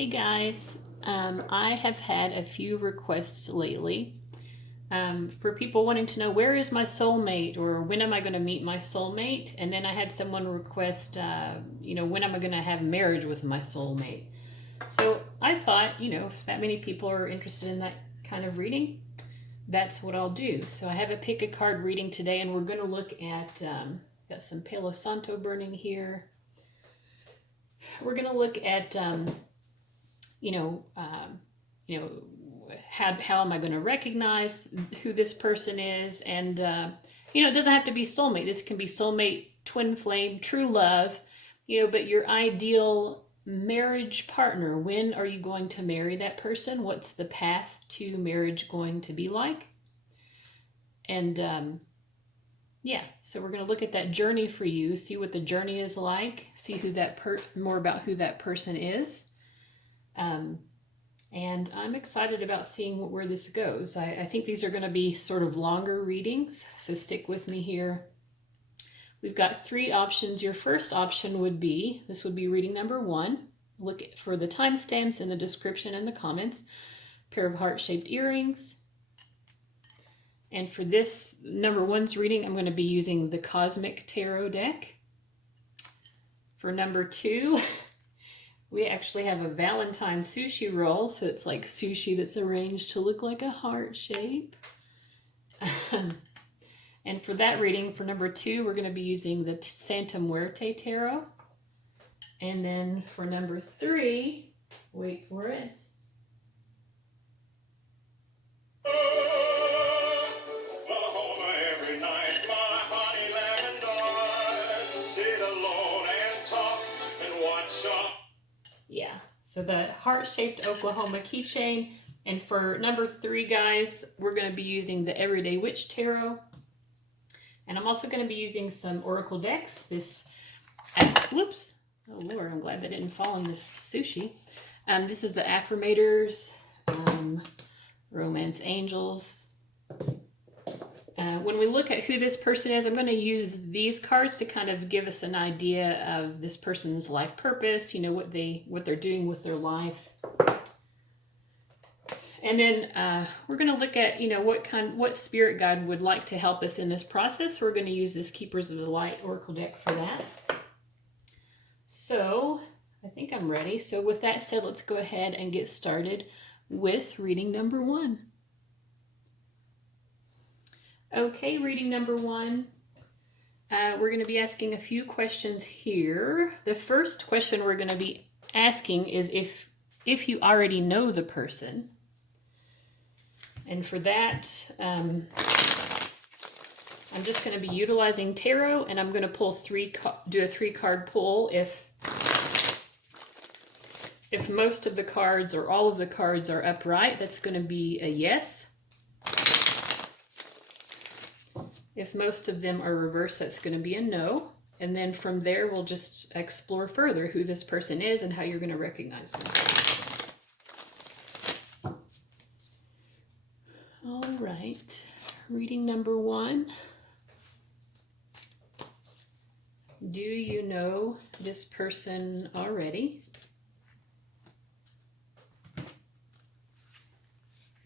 Hey guys, I have had a few requests lately for people wanting to know where is my soulmate or when am I going to meet my soulmate? And then I had someone request, when am I going to have marriage with my soulmate? So I thought, if that many people are interested in that kind of reading, that's what I'll do. So I have a pick a card reading today, and we're going to look at, got some Palo Santo burning here. We're going to look at, you know, um, you know, how am I going to recognize who this person is? And, it doesn't have to be soulmate. This can be soulmate, twin flame, true love, but your ideal marriage partner. When are you going to marry that person? What's the path to marriage going to be like? And, so we're going to look at that journey for you, see what the journey is like, see who more about who that person is. And I'm excited about seeing where this goes. I think these are going to be sort of longer readings, so stick with me here. We've got three options. Your first option would be, this would be reading number 1. Look for the timestamps in the description and the comments. Pair of heart-shaped earrings. And for this number 1's reading, I'm going to be using the Cosmic Tarot deck. For number 2, we actually have a Valentine sushi roll, so it's like sushi that's arranged to look like a heart shape. And for that reading, for number 2, we're going to be using the Santa Muerte Tarot. And then for number 3, wait for it. Yeah, so the heart-shaped Oklahoma keychain. And for number 3, guys, we're going to be using the Everyday Witch Tarot. And I'm also going to be using some Oracle decks. Whoops. Oh, Lord, I'm glad that didn't fall in the sushi. This is the Affirmators, Romance Angels. When we look at who this person is, I'm going to use these cards to kind of give us an idea of this person's life purpose, what they're doing with their life. And then we're going to look at, what spirit guide would like to help us in this process. So we're going to use this Keepers of the Light Oracle deck for that. So I think I'm ready. So with that said, let's go ahead and get started with reading number 1. Okay, reading number 1. We're going to be asking a few questions here. The first question we're going to be asking is if you already know the person. And for that, I'm just going to be utilizing tarot, and I'm going to pull do a 3-card pull. If most of the cards or all of the cards are upright, that's going to be a yes. If most of them are reversed, that's going to be a no. And then from there, we'll just explore further who this person is and how you're going to recognize them. All right, reading number 1. Do you know this person already?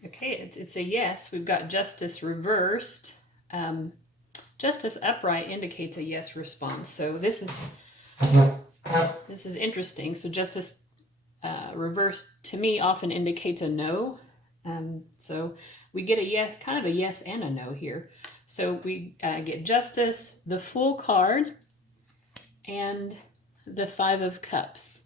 Okay, it's a yes. We've got Justice reversed. Justice upright indicates a yes response. So this is interesting. So Justice reversed to me often indicates a no. So we get a yes, kind of a yes and a no here. So we get Justice, the Fool card, and the 5 of Cups.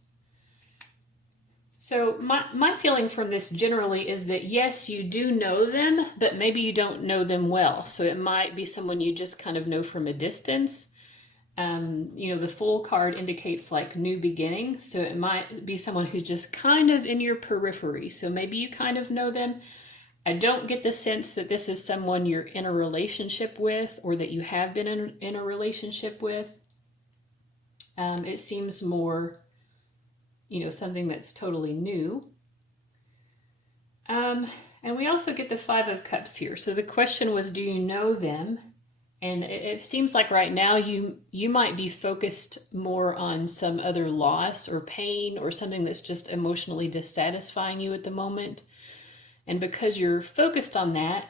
So my feeling from this generally is that yes, you do know them, but maybe you don't know them well. So it might be someone you just kind of know from a distance. The Fool card indicates like new beginnings. So it might be someone who's just kind of in your periphery. So maybe you kind of know them. I don't get the sense that this is someone you're in a relationship with or that you have been in a relationship with. It seems more something that's totally new. And we also get the 5 of Cups here. So the question was, do you know them? And it seems like right now you might be focused more on some other loss or pain or something that's just emotionally dissatisfying you at the moment. And because you're focused on that,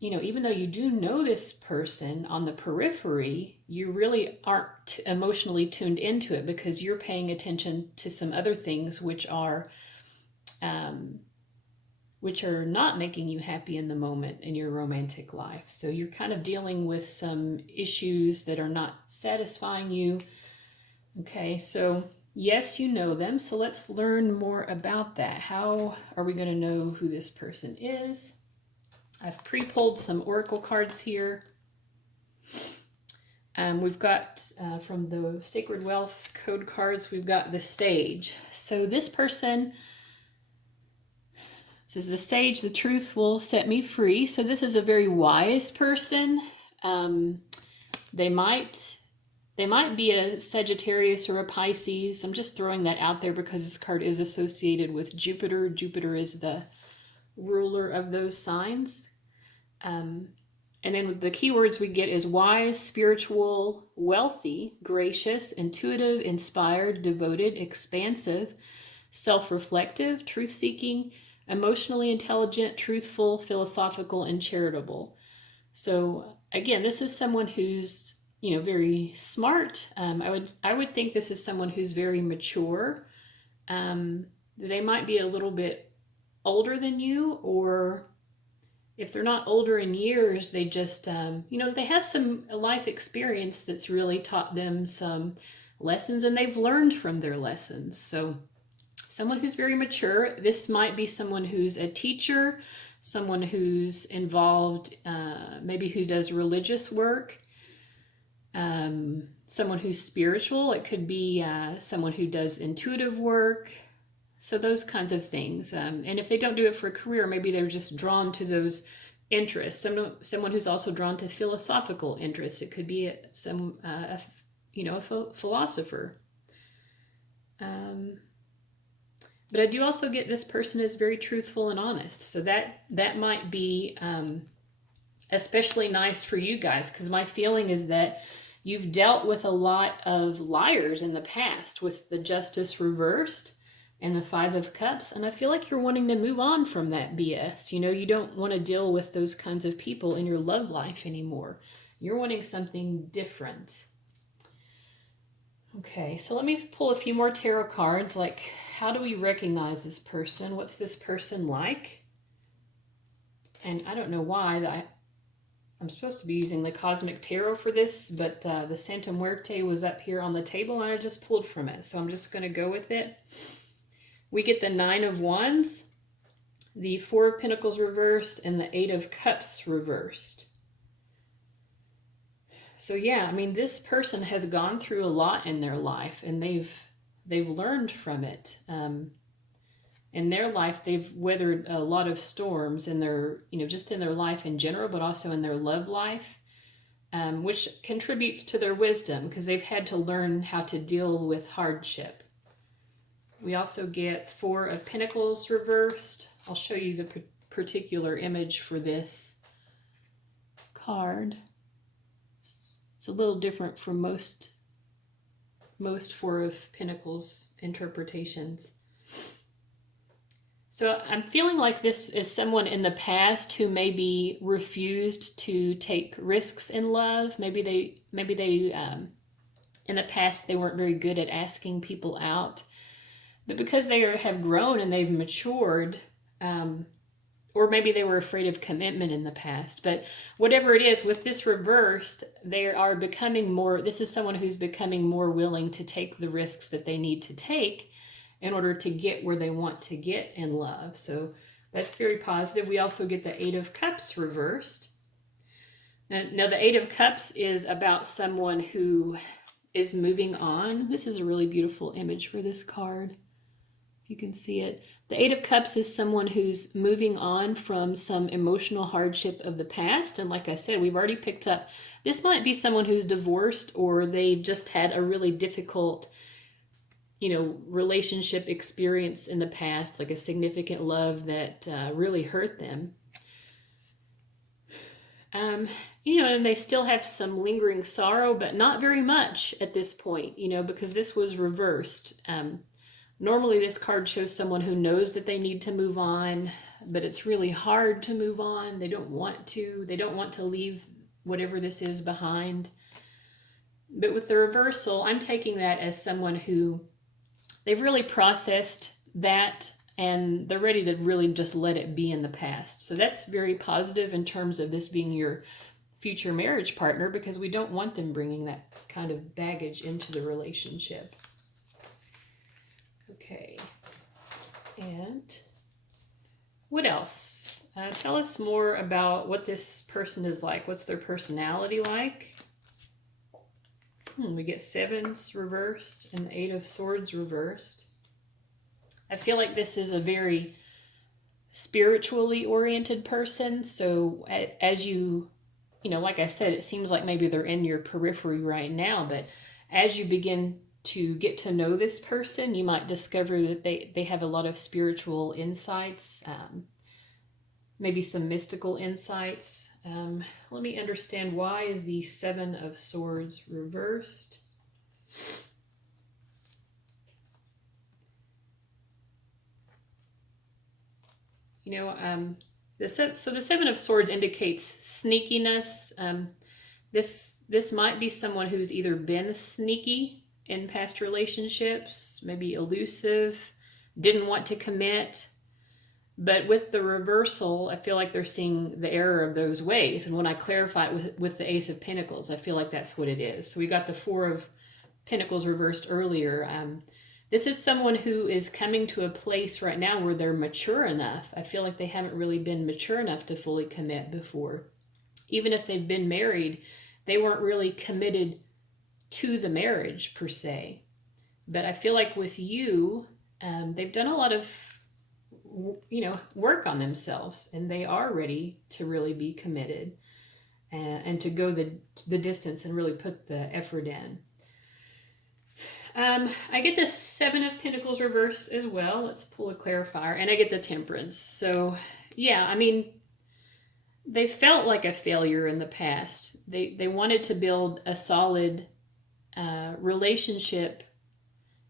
even though you do know this person on the periphery, you really aren't emotionally tuned into it because you're paying attention to some other things um, which are not making you happy in the moment in your romantic life. So you're kind of dealing with some issues that are not satisfying you. Okay, so yes, you know them. So let's learn more about that. How are we going to know who this person is? I've pre-pulled some oracle cards here. We've got from the Sacred Wealth code cards, we've got the Sage. So this person says, the Sage, the truth will set me free. So this is a very wise person. They might be a Sagittarius or a Pisces. I'm just throwing that out there because this card is associated with Jupiter. Jupiter is the ruler of those signs. And then the keywords we get is wise, spiritual, wealthy, gracious, intuitive, inspired, devoted, expansive, self-reflective, truth-seeking, emotionally intelligent, truthful, philosophical, and charitable. So again, this is someone who's very smart. I would think this is someone who's very mature. They might be a little bit older than you, or if they're not older in years, they just they have some life experience that's really taught them some lessons, and they've learned from their lessons. So someone who's very mature. This might be someone who's a teacher, someone who's involved, maybe who does religious work, someone who's spiritual. It could be someone who does intuitive work. So those kinds of things. And if they don't do it for a career, maybe they're just drawn to those interests. Someone who's also drawn to philosophical interests. It could be a philosopher. But I do also get this person is very truthful and honest. So that might be especially nice for you guys, because my feeling is that you've dealt with a lot of liars in the past with the Justice reversed and the Five of Cups. And I feel like you're wanting to move on from that BS. You don't want to deal with those kinds of people in your love life anymore. You're wanting something different. Okay, so let me pull a few more tarot cards. Like, how do we recognize this person? What's this person like? And I don't know why I'm supposed to be using the Cosmic Tarot for this, but the Santa Muerte was up here on the table and I just pulled from it. So I'm just going to go with it. We get the Nine of Wands, the Four of Pentacles reversed, and the Eight of Cups reversed. So yeah, I mean, this person has gone through a lot in their life, and they've learned from it. In their life, they've weathered a lot of storms in their, just in their life in general, but also in their love life, which contributes to their wisdom because they've had to learn how to deal with hardship. We also get Four of Pentacles reversed. I'll show you the particular image for this card. It's a little different from most Four of Pentacles interpretations. So I'm feeling like this is someone in the past who maybe refused to take risks in love. Maybe they in the past they weren't very good at asking people out. But because they have grown and they've matured, or maybe they were afraid of commitment in the past. But whatever it is, with this reversed, they are becoming more, this is someone who's becoming more willing to take the risks that they need to take in order to get where they want to get in love. So that's very positive. We also get the Eight of Cups reversed. Now the Eight of Cups is about someone who is moving on. This is a really beautiful image for this card. You can see it. The Eight of Cups is someone who's moving on from some emotional hardship of the past. And like I said, we've already picked up, this might be someone who's divorced, or they've just had a really difficult, relationship experience in the past, like a significant love that really hurt them. and they still have some lingering sorrow, but not very much at this point, because this was reversed. Normally this card shows someone who knows that they need to move on, but it's really hard to move on. They don't want to leave whatever this is behind. But with the reversal, I'm taking that as someone who they've really processed that and they're ready to really just let it be in the past. So that's very positive in terms of this being your future marriage partner, because we don't want them bringing that kind of baggage into the relationship. Okay. And what else? Tell us more about what this person is like. What's their personality like? We get sevens reversed and the 8 of Swords reversed. I feel like this is a very spiritually oriented person. So as you like I said, it seems like maybe they're in your periphery right now, but as you begin to get to know this person, you might discover that they have a lot of spiritual insights, maybe some mystical insights. Let me understand, why is the 7 of Swords reversed? So the 7 of Swords indicates sneakiness. This might be someone who's either been sneaky in past relationships, maybe elusive, didn't want to commit. But with the reversal, I feel like they're seeing the error of those ways. And when I clarify it with the Ace of Pentacles, I feel like that's what it is. So we got the 4 of Pentacles reversed earlier. This is someone who is coming to a place right now where they're mature enough. I feel like they haven't really been mature enough to fully commit before. Even if they've been married, they weren't really committed to the marriage per se. But I feel like with you, they've done a lot of work on themselves, and they are ready to really be committed and to go the distance and really put the effort in. I get the 7 of Pentacles reversed as well. Let's pull a clarifier. And I get the Temperance. So, yeah, I mean, they felt like a failure in the past. They wanted to build a solid relationship.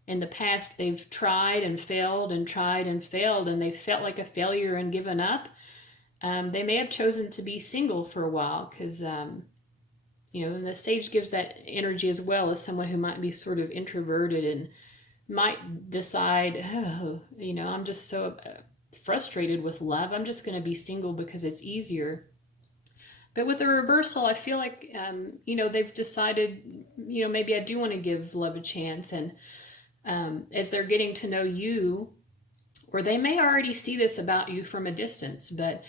In the past, they've tried and failed and tried and failed, and they felt like a failure and given up. They may have chosen to be single for a while because... and the Sage gives that energy as well, as someone who might be sort of introverted and might decide, I'm just so frustrated with love. I'm just going to be single because it's easier. But with the reversal, I feel like, they've decided, maybe I do want to give love a chance. And as they're getting to know you, or they may already see this about you from a distance, but...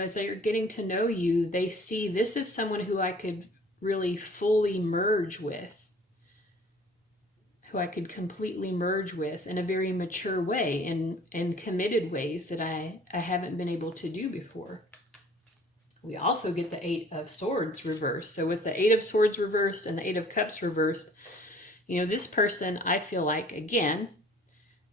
as they're getting to know you, they see this is someone who I could really fully merge with, who I could completely merge with in a very mature way, in committed ways that I haven't been able to do before. We also get the 8 of Swords reversed. So with the 8 of Swords reversed and the 8 of Cups reversed, this person, I feel like, again,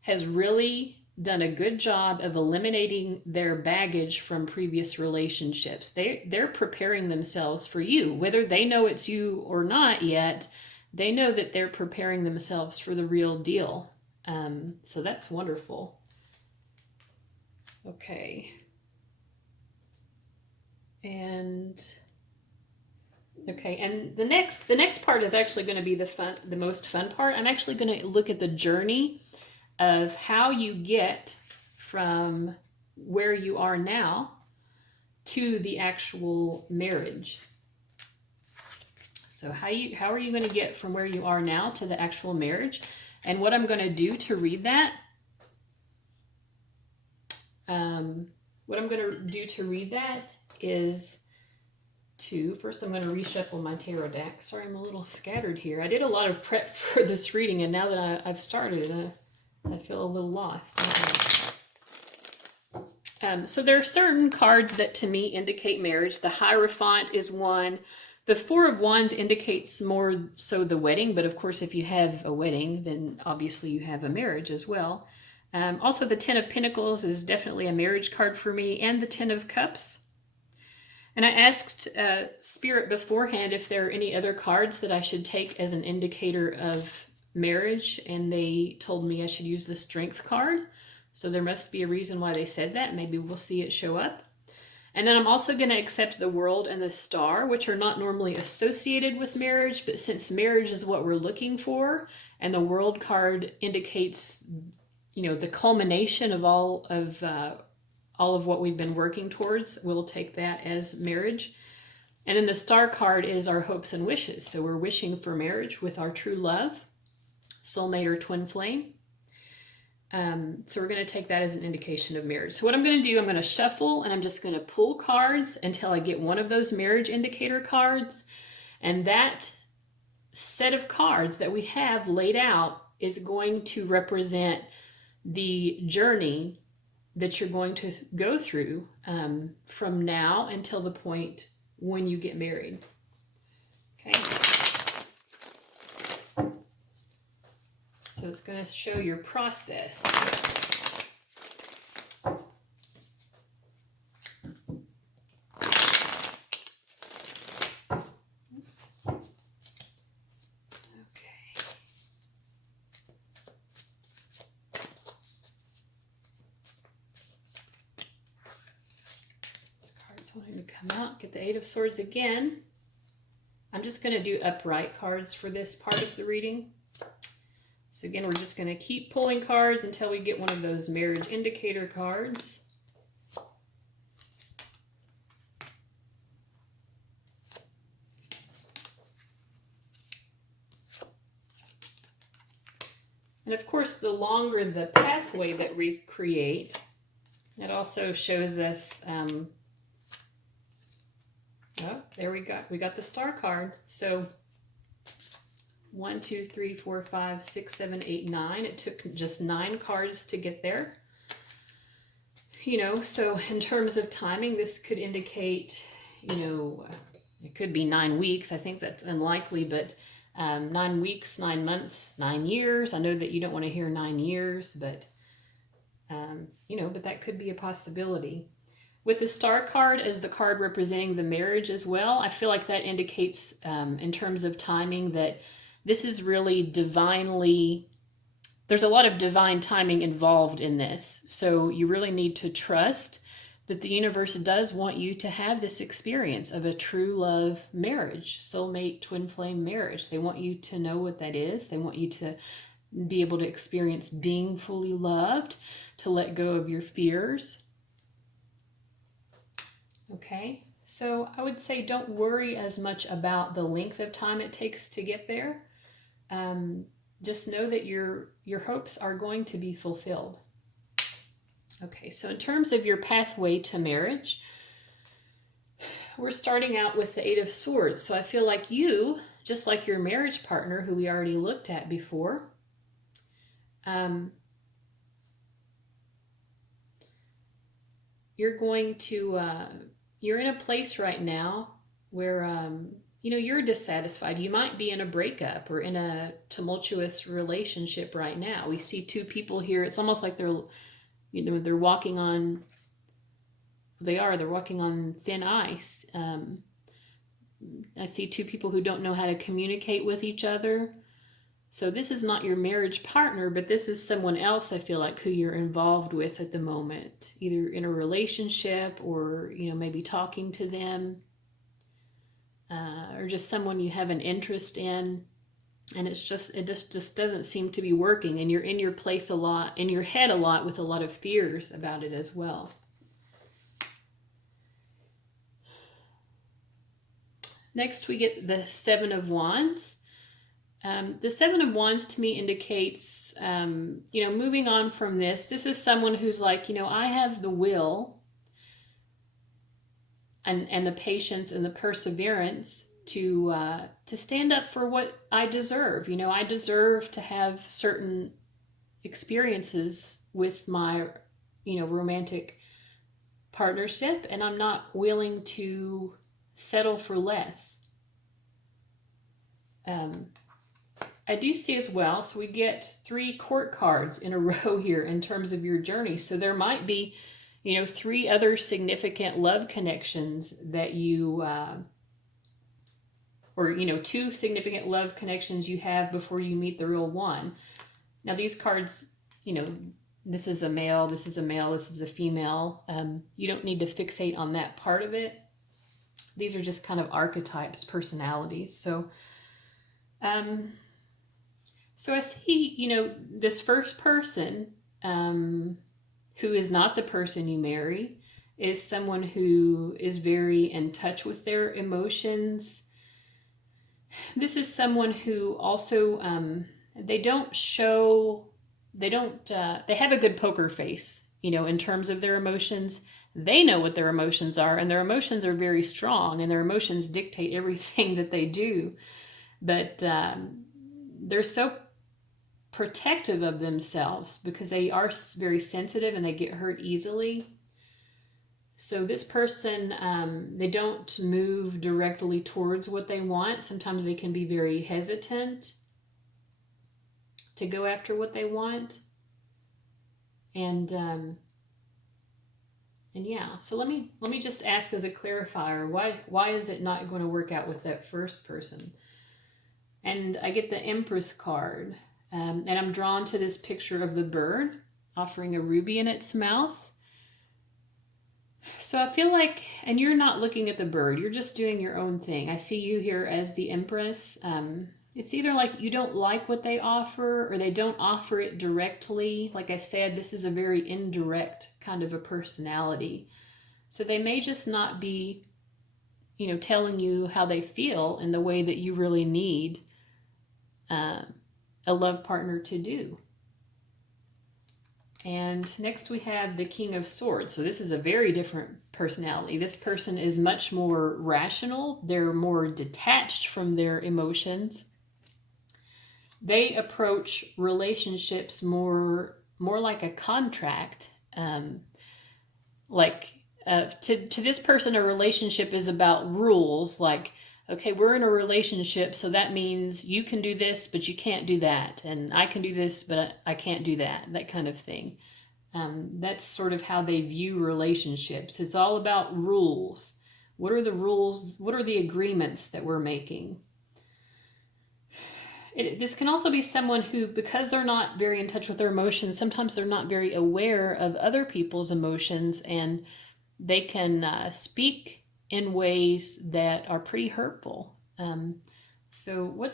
has really done a good job of eliminating their baggage from previous relationships. They're preparing themselves for you. Whether they know it's you or not yet, they know that they're preparing themselves for the real deal. So that's wonderful. Okay. And the next part is actually going to be the most fun part. I'm actually going to look at the journey of how you get from where you are now to the actual marriage. So how are you going to get from where you are now to the actual marriage? And what I'm going to do to read that, is first I'm going to reshuffle my tarot deck. Sorry, I'm a little scattered here. I did a lot of prep for this reading, and now that I've started, I feel a little lost. So there are certain cards that to me indicate marriage. The Hierophant is one. The 4 of Wands indicates more so the wedding, but of course if you have a wedding, then obviously you have a marriage as well. Also the 10 of Pentacles is definitely a marriage card for me, and the 10 of Cups. And I asked Spirit beforehand if there are any other cards that I should take as an indicator of marriage, and they told me I should use the Strength card. So there must be a reason why they said that. Maybe we'll see it show up. And then I'm also going to accept the World and the Star, which are not normally associated with marriage, but since marriage is what we're looking for, and the World card indicates, the culmination of all of what we've been working towards, we'll take that as marriage. And then the Star card is our hopes and wishes. So we're wishing for marriage with our true love, soulmate or twin flame. So we're going to take that as an indication of marriage. So what I'm going to do, I'm going to shuffle and I'm just going to pull cards until I get one of those marriage indicator cards. And that set of cards that we have laid out is going to represent the journey that you're going to go through from now until the point when you get married. Okay. So it's going to show your process. Oops. Okay. This card's wanting to come out. Get the Eight of Swords again. I'm just going to do upright cards for this part of the reading. So again, we're just going to keep pulling cards until we get one of those marriage indicator cards. And of course, the longer the pathway that we create, it also shows us, oh, there we got the Star card. So 1, 2, 3, 4, 5, 6, 7, 8, 9. It took just 9 cards to get there. So in terms of timing, this could indicate, it could be 9 weeks. I think that's unlikely, but 9 weeks, 9 months, 9 years. I know that you don't want to hear 9 years, but, but that could be a possibility. With the Star card as the card representing the marriage as well, I feel like that indicates in terms of timing that this is really divinely, there's a lot of divine timing involved in this. So you really need to trust that the universe does want you to have this experience of a true love marriage, soulmate, twin flame marriage. They want you to know what that is. They want you to be able to experience being fully loved, to let go of your fears. Okay, so I would say don't worry as much about the length of time it takes to get there. Just know that your hopes are going to be fulfilled. Okay, so in terms of your pathway to marriage, we're starting out with the Eight of Swords. So I feel like you, just like your marriage partner, who we already looked at before, you're going to, you're in a place right now where, you're dissatisfied. You might be in a breakup or in a tumultuous relationship right now. We see two people here. It's almost like they're walking on, they're walking on thin ice. I see two people who don't know how to communicate with each other. So this is not your marriage partner, but this is someone else, I feel like, who you're involved with at the moment, either in a relationship or, maybe talking to them. Or just someone you have an interest in, and it just doesn't seem to be working, and you're in your place a lot, in your head a lot, with a lot of fears about it as well. Next, we get the Seven of Wands. The Seven of Wands to me indicates, moving on from this. This is someone who's like, I have the will and the patience and the perseverance to stand up for what I deserve. I deserve to have certain experiences with my, romantic partnership, and I'm not willing to settle for less. I do see as well, so we get 3 court cards in a row here in terms of your journey. So there might be, 3 other significant love connections that you, or 2 significant love connections you have before you meet the real one. Now these cards, this is a male, this is a male, this is a female. You don't need to fixate on that part of it. These are just kind of archetypes, personalities. So I see, this first person, who is not the person you marry, is someone who is very in touch with their emotions. This is someone who also, they have a good poker face, in terms of their emotions. They know what their emotions are, and their emotions are very strong, and their emotions dictate everything that they do. But they're so protective of themselves because they are very sensitive and they get hurt easily. So this person, they don't move directly towards what they want. Sometimes they can be very hesitant to go after what they want. And yeah, so let me just ask as a clarifier, why is it not going to work out with that first person? And I get the Empress card, and I'm drawn to this picture of the bird offering a ruby in its mouth. So I feel like, and you're not looking at the bird, you're just doing your own thing. I see you here as the Empress. It's either like you don't like what they offer or they don't offer it directly. Like I said, this is a very indirect kind of a personality. So they may just not be, telling you how they feel in the way that you really need a love partner to do. And next we have the King of Swords. So this is a very different personality. This person is much more rational. They're more detached from their emotions. They approach relationships more like a contract. To this person, a relationship is about rules. Like, okay, we're in a relationship, so that means you can do this, but you can't do that. And I can do this, but I can't do that. That kind of thing. That's sort of how they view relationships. It's all about rules. What are the rules? What are the agreements that we're making? This can also be someone who, because they're not very in touch with their emotions, sometimes they're not very aware of other people's emotions, and they can speak in ways that are pretty hurtful. So what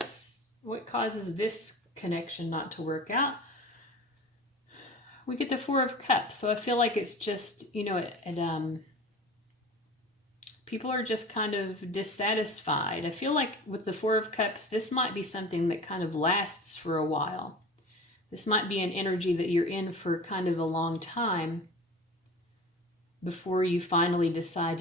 causes this connection not to work out? We get the Four of Cups. So I feel like it's just, people are just kind of dissatisfied. I feel like with the Four of Cups, this might be something that kind of lasts for a while. This might be an energy that you're in for kind of a long time before you finally decide,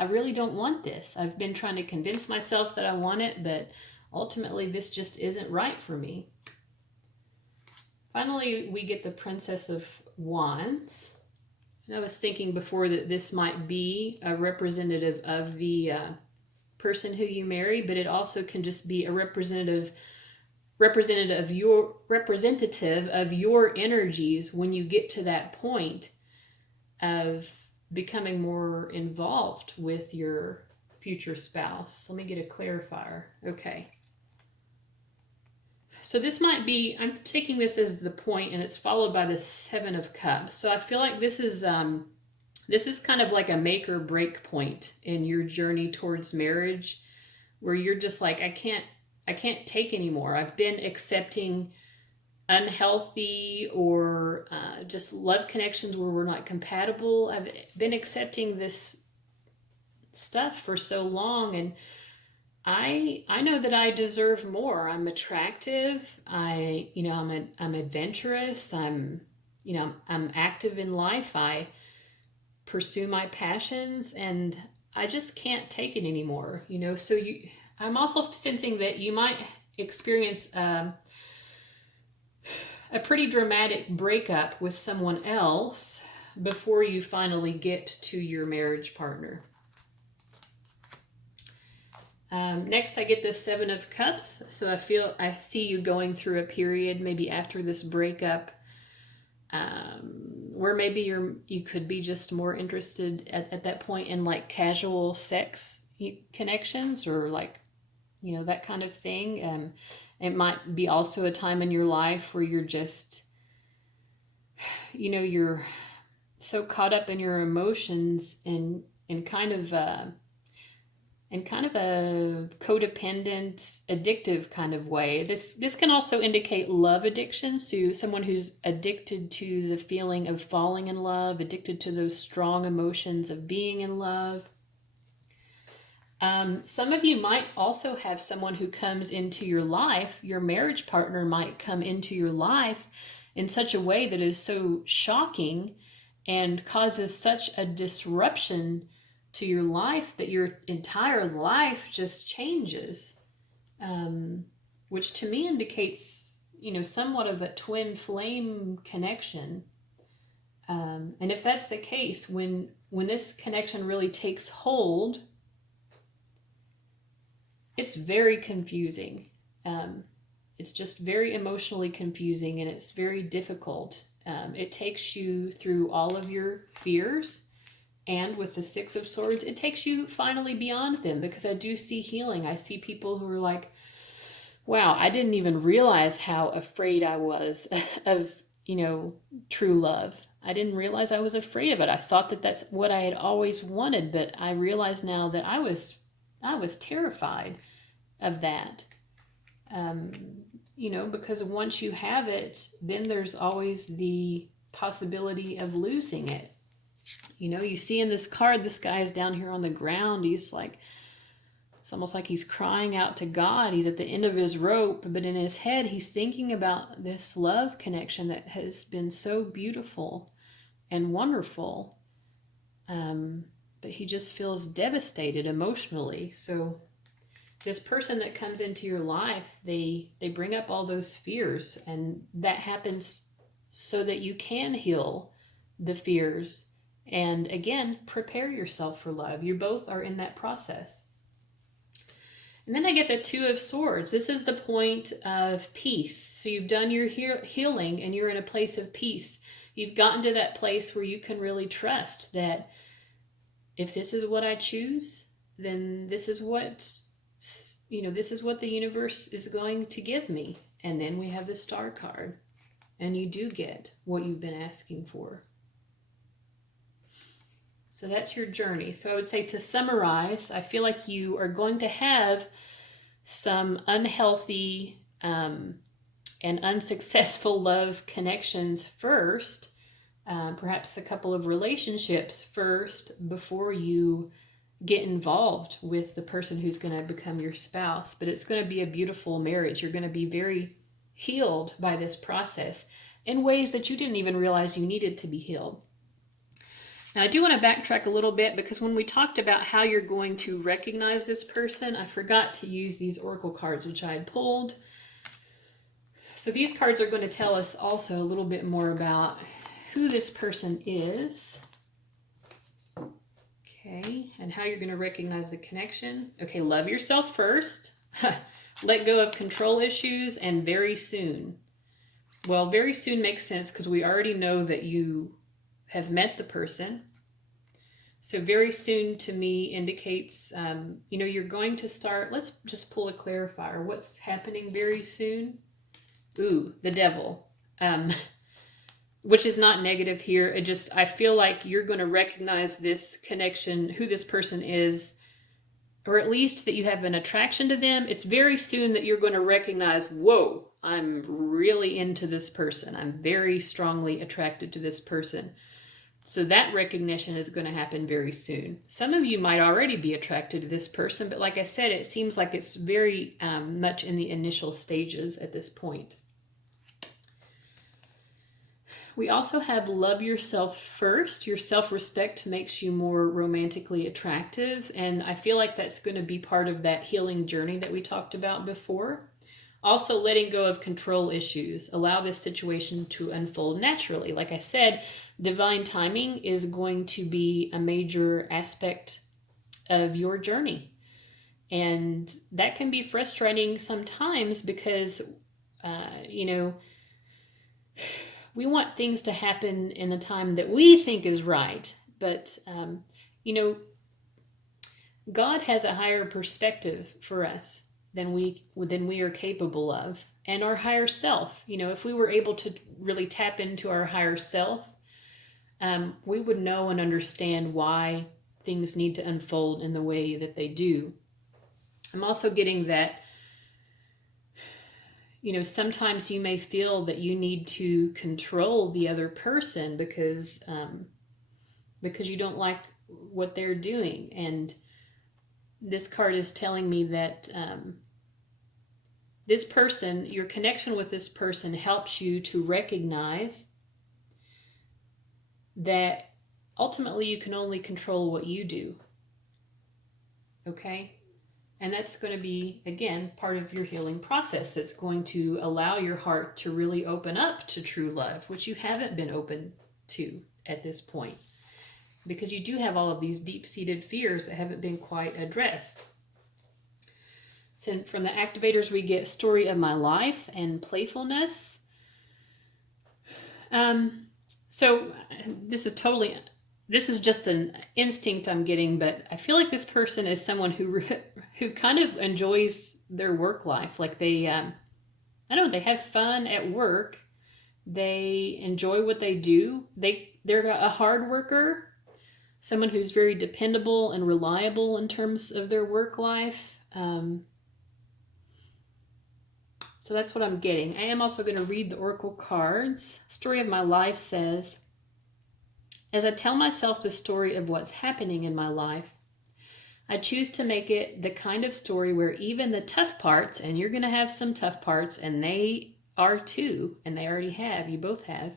I really don't want this. I've been trying to convince myself that I want it, but ultimately this just isn't right for me. Finally, we get the Princess of Wands. And I was thinking before that this might be a representative of the person who you marry, but it also can just be a representative of your energies when you get to that point of becoming more involved with your future spouse. Let me get a clarifier. Okay. So this might be, I'm taking this as the point, and it's followed by the Seven of Cups. So I feel like this is kind of like a make or break point in your journey towards marriage, where you're just like, I can't take anymore. I've been accepting unhealthy or just love connections where we're not compatible. I've been accepting this stuff for so long, and I know that I deserve more. I'm attractive. I'm adventurous. I'm active in life. I pursue my passions, and I just can't take it anymore. So I'm also sensing that you might experience a pretty dramatic breakup with someone else before you finally get to your marriage partner. Next, I get the Seven of Cups. So I see you going through a period, maybe after this breakup, where maybe you could be just more interested at that point in like casual sex connections, or like, that kind of thing. It might be also a time in your life where you're just, you're so caught up in your emotions and kind of in kind of a codependent, addictive kind of way. This can also indicate love addiction. So someone who's addicted to the feeling of falling in love, addicted to those strong emotions of being in love. Some of you might also have someone who comes into your life. Your marriage partner might come into your life in such a way that is so shocking and causes such a disruption to your life that your entire life just changes, which to me indicates, somewhat of a twin flame connection. And if that's the case, when this connection really takes hold, it's very confusing. It's just very emotionally confusing, and it's very difficult. It takes you through all of your fears. And with the Six of Swords, it takes you finally beyond them, because I do see healing. I see people who are like, wow, I didn't even realize how afraid I was of, true love. I didn't realize I was afraid of it. I thought that that's what I had always wanted, but I realize now that I was terrified of that. Because once you have it, then there's always the possibility of losing it. You see in this card, this guy is down here on the ground. He's like, it's almost like he's crying out to God. He's at the end of his rope, but in his head, he's thinking about this love connection that has been so beautiful and wonderful. But he just feels devastated emotionally. So this person that comes into your life, they bring up all those fears, and that happens so that you can heal the fears. And again, prepare yourself for love. You both are in that process. And then I get the Two of Swords. This is the point of peace. So you've done your healing and you're in a place of peace. You've gotten to that place where you can really trust that if this is what I choose, then this is what, this is what the universe is going to give me. And then we have the Star card, and you do get what you've been asking for. So that's your journey. So I would say, to summarize, I feel like you are going to have some unhealthy and unsuccessful love connections first, perhaps a couple of relationships first before you get involved with the person who's going to become your spouse. But it's going to be a beautiful marriage. You're going to be very healed by this process in ways that you didn't even realize you needed to be healed. Now, I do want to backtrack a little bit, because when we talked about how you're going to recognize this person, I forgot to use these oracle cards, which I had pulled. So these cards are going to tell us also a little bit more about who this person is. Okay, and how you're going to recognize the connection. Okay, love yourself first. Let go of control issues, and very soon. Well, very soon makes sense because we already know that you have met the person. So very soon to me indicates, you're going to start, let's just pull a clarifier. What's happening very soon? Ooh, the devil, which is not negative here. I feel like you're going to recognize this connection, who this person is, or at least that you have an attraction to them. It's very soon that you're going to recognize, whoa, I'm really into this person. I'm very strongly attracted to this person. So that recognition is going to happen very soon. Some of you might already be attracted to this person, but like I said, it seems like it's very much in the initial stages at this point. We also have love yourself first. Your self-respect makes you more romantically attractive, and I feel like that's going to be part of that healing journey that we talked about before. Also, letting go of control issues. Allow this situation to unfold naturally. Like I said, divine timing is going to be a major aspect of your journey. And that can be we want things to happen in the time that we think is right. But, you know, God has a higher perspective for us than we are capable of, and our higher self. You know, if we were able to really tap into our higher self, we would know and understand why things need to unfold in the way that they do. I'm also getting that, you know, sometimes you may feel that you need to control the other person because you don't like what they're doing. And this card is telling me that this person, your connection with this person helps you to recognize that ultimately you can only control what you do. Okay? And that's going to be, again, part of your healing process that's going to allow your heart to really open up to true love, which you haven't been open to at this point, because you do have all of these deep-seated fears that haven't been quite addressed. So from the activators, we get story of my life and playfulness. So this is just an instinct I'm getting, but I feel like this person is someone who kind of enjoys their work life. Like they, I don't know, they have fun at work. They enjoy what they do. They're a hard worker, someone who's very dependable and reliable in terms of their work life. So that's what I'm getting. I am also going to read the oracle cards. Story of my life says, as I tell myself the story of what's happening in my life, I choose to make it the kind of story where even the tough parts, and you're going to have some tough parts, and they are too, and they already have, you both have,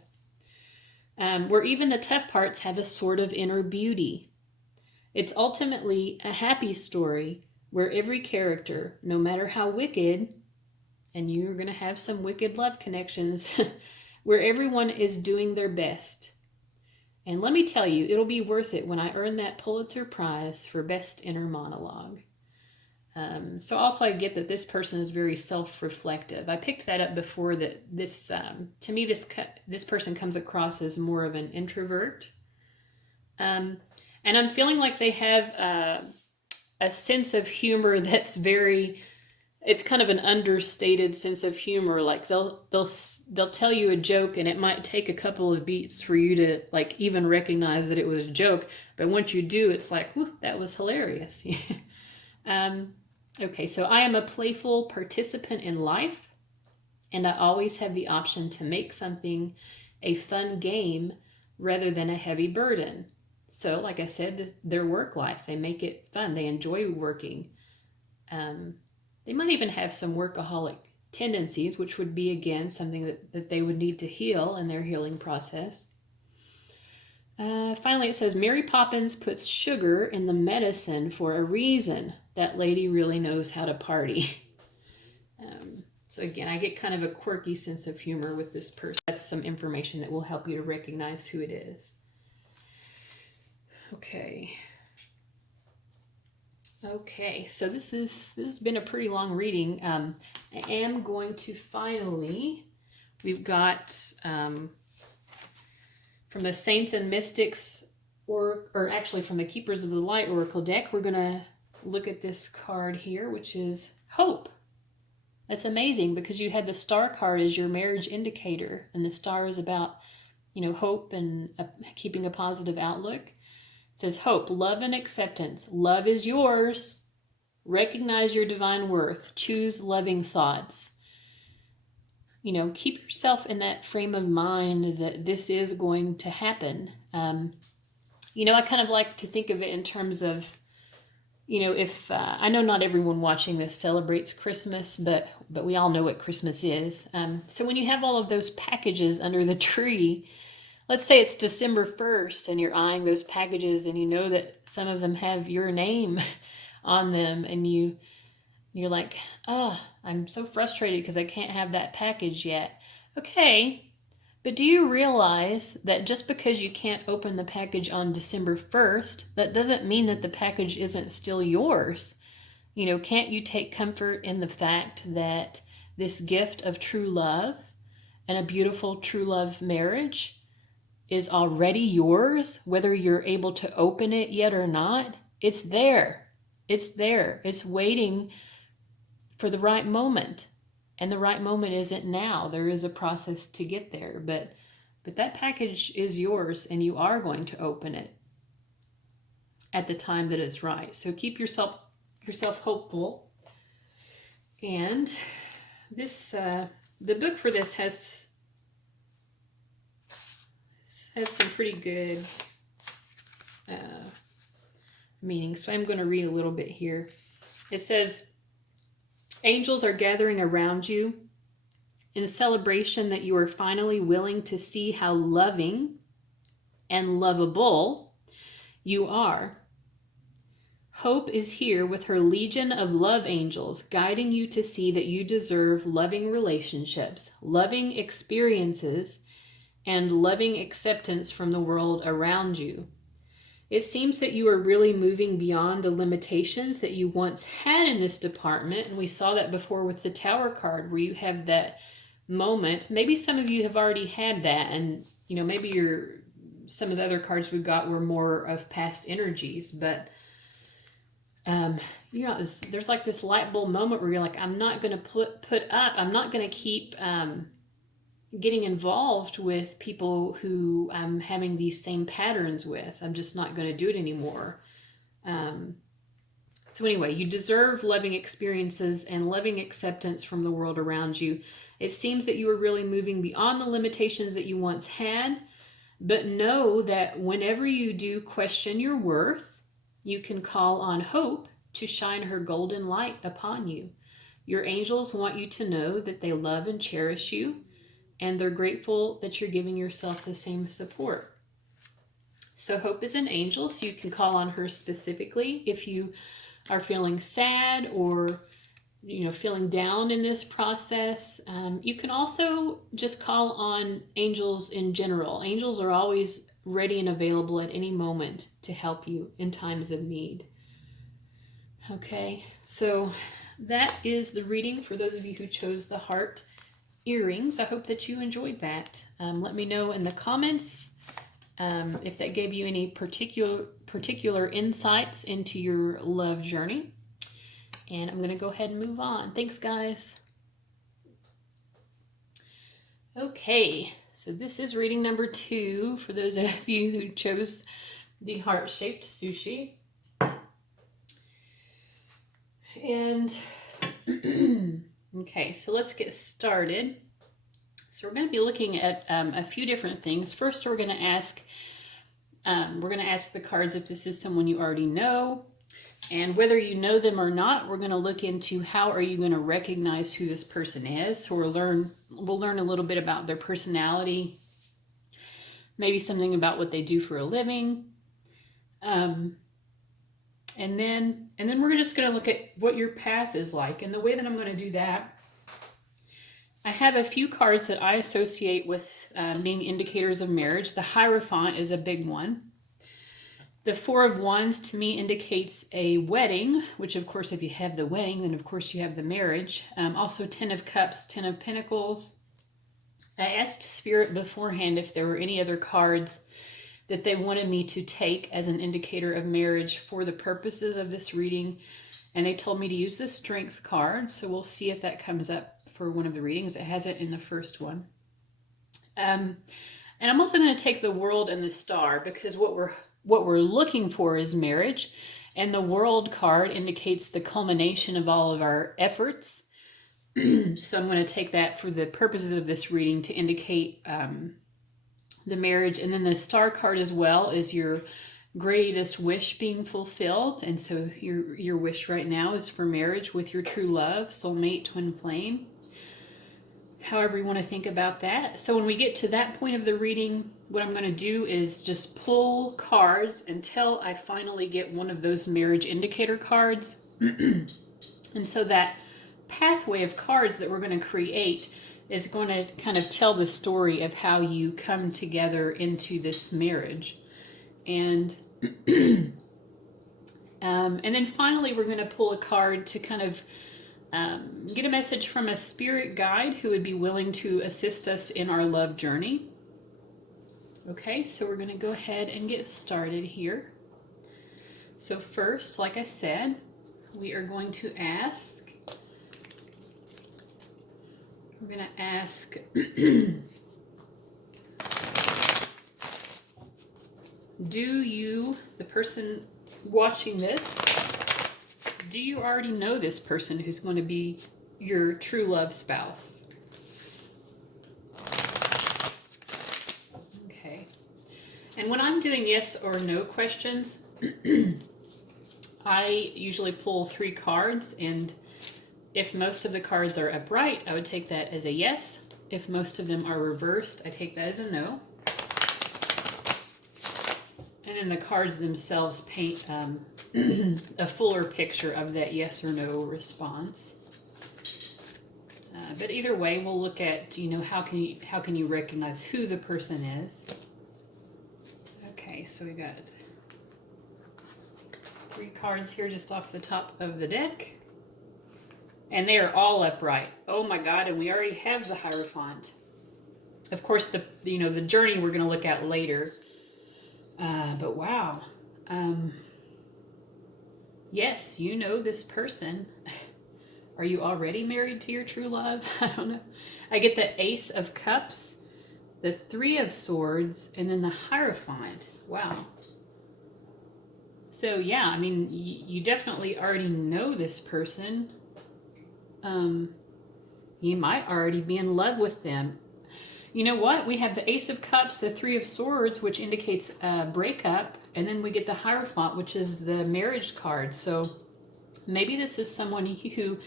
where even the tough parts have a sort of inner beauty. It's ultimately a happy story where every character, no matter how wicked, and you're going to have some wicked love connections, where everyone is doing their best. And let me tell you, it'll be worth it when I earn that Pulitzer Prize for Best Inner Monologue. So also I get that this person is very self-reflective. I picked that up before, that this, to me, this person comes across as more of an introvert. And I'm feeling like they have a sense of humor that's very... It's kind of an understated sense of humor. Like they'll tell you a joke, and it might take a couple of beats for you to like even recognize that it was a joke. But once you do, it's like, whew, that was hilarious. Okay, so I am a playful participant in life, and I always have the option to make something a fun game rather than a heavy burden. So, like I said, their work life, they make it fun. They enjoy working. They might even have some workaholic tendencies, which would be, again, something that they would need to heal in their healing process. Finally, it says, Mary Poppins puts sugar in the medicine for a reason. That lady really knows how to party. So again, I get kind of a quirky sense of humor with this person. That's some information that will help you to recognize who it is. Okay. Okay, so this has been a pretty long reading. I am going to finally, we've got from the Saints and Mystics, or actually from the Keepers of the Light Oracle deck, we're going to look at this card here, which is Hope. That's amazing, because you had the Star card as your marriage indicator, and the Star is about, you know, hope and keeping a positive outlook. It says hope, love, and acceptance. Love is yours. Recognize your divine worth. Choose loving thoughts. You know, keep yourself in that frame of mind that this is going to happen. You know, I kind of like to think of it in terms of, you know, if I know not everyone watching this celebrates Christmas, but we all know what Christmas is. So when you have all of those packages under the tree, let's say it's December 1st and you're eyeing those packages and you know that some of them have your name on them, and you're like, oh, I'm so frustrated because I can't have that package yet. Okay, but do you realize that just because you can't open the package on December 1st, that doesn't mean that the package isn't still yours? You know, can't you take comfort in the fact that this gift of true love and a beautiful true love marriage is already yours, whether you're able to open it yet or not. It's there. It's there. It's waiting for the right moment. And the right moment isn't now. There is a process to get there, but that package is yours, and you are going to open it at the time that is right. So keep yourself hopeful. And this the book for this has some pretty good meaning. So I'm going to read a little bit here. It says, angels are gathering around you in a celebration that you are finally willing to see how loving and lovable you are. Hope is here with her legion of love angels, guiding you to see that you deserve loving relationships, loving experiences, and loving acceptance from the world around you. It seems that you are really moving beyond the limitations that you once had in this department. And we saw that before with the Tower card, where you have that moment. Maybe some of you have already had that, and maybe some of the other cards we got were more of past energies, but there's like this light bulb moment where you're like, I'm not going to put up, I'm not going to keep getting involved with people who I'm having these same patterns with. I'm just not going to do it anymore. So anyway, you deserve loving experiences and loving acceptance from the world around you. It seems that you are really moving beyond the limitations that you once had, but know that whenever you do question your worth, you can call on hope to shine her golden light upon you. Your angels want you to know that they love and cherish you, and they're grateful that you're giving yourself the same support. So Hope is an angel, so you can call on her specifically if you are feeling sad or feeling down in this process. You can also just call on angels in general. Angels are always ready and available at any moment to help you in times of need. Okay, so that is the reading for those of you who chose the heart earrings. I hope that you enjoyed that. Let me know in the comments if that gave you any particular insights into your love journey. And I'm going to go ahead and move on. Thanks, guys. Okay, so this is reading number 2 for those of you who chose the heart-shaped sushi. And okay, so let's get started. So we're going to be looking at a few different things. First, we're going to ask the cards if this is someone you already know, and whether you know them or not. We're going to look into how are you going to recognize who this person is. So we'll learn a little bit about their personality, maybe something about what they do for a living, and then we're just going to look at what your path is like. And the way that I'm going to do that, I have a few cards that I associate with being indicators of marriage. The Hierophant is a big one. The Four of Wands to me indicates a wedding, which of course if you have the wedding, then of course you have the marriage. Also Ten of Cups, Ten of Pentacles. I asked Spirit beforehand if there were any other cards that they wanted me to take as an indicator of marriage for the purposes of this reading. And they told me to use the Strength card. So we'll see if that comes up for one of the readings. It has it in the first one. And I'm also going to take the World and the Star, because what we're looking for is marriage. And the World card indicates the culmination of all of our efforts. So I'm going to take that for the purposes of this reading to indicate the marriage. And then the Star card as well is your greatest wish being fulfilled. And so your wish right now is for marriage with your true love, soulmate, twin flame. However you want to think about that. So when we get to that point of the reading, what I'm going to do is just pull cards until I finally get one of those marriage indicator cards. And so that pathway of cards that we're going to create is going to kind of tell the story of how you come together into this marriage. And and then finally we're going to pull a card to kind of get a message from a spirit guide who would be willing to assist us in our love journey. Okay, so we're going to go ahead and get started here. So first, like I said, we are going to ask, do you, the person watching this, do you already know this person who's going to be your true love spouse? Okay. And when I'm doing yes or no questions, I usually pull 3 cards, and if most of the cards are upright, I would take that as a yes. If most of them are reversed, I take that as a no. And then the cards themselves paint a fuller picture of that yes or no response. But either way, we'll look at, how can you recognize who the person is? Okay, so we got 3 cards here just off the top of the deck. And they are all upright. Oh my God, and we already have the Hierophant. Of course, the journey we're going to look at later. But wow. Yes, you know this person. Are you already married to your true love? I don't know. I get the Ace of Cups, the 3 of Swords, and then the Hierophant. Wow. So yeah, I mean, you definitely already know this person. You might already be in love with them. You know what? We have the Ace of Cups, the 3 of Swords, which indicates a breakup, and then we get the Hierophant, which is the marriage card. So maybe this is someone who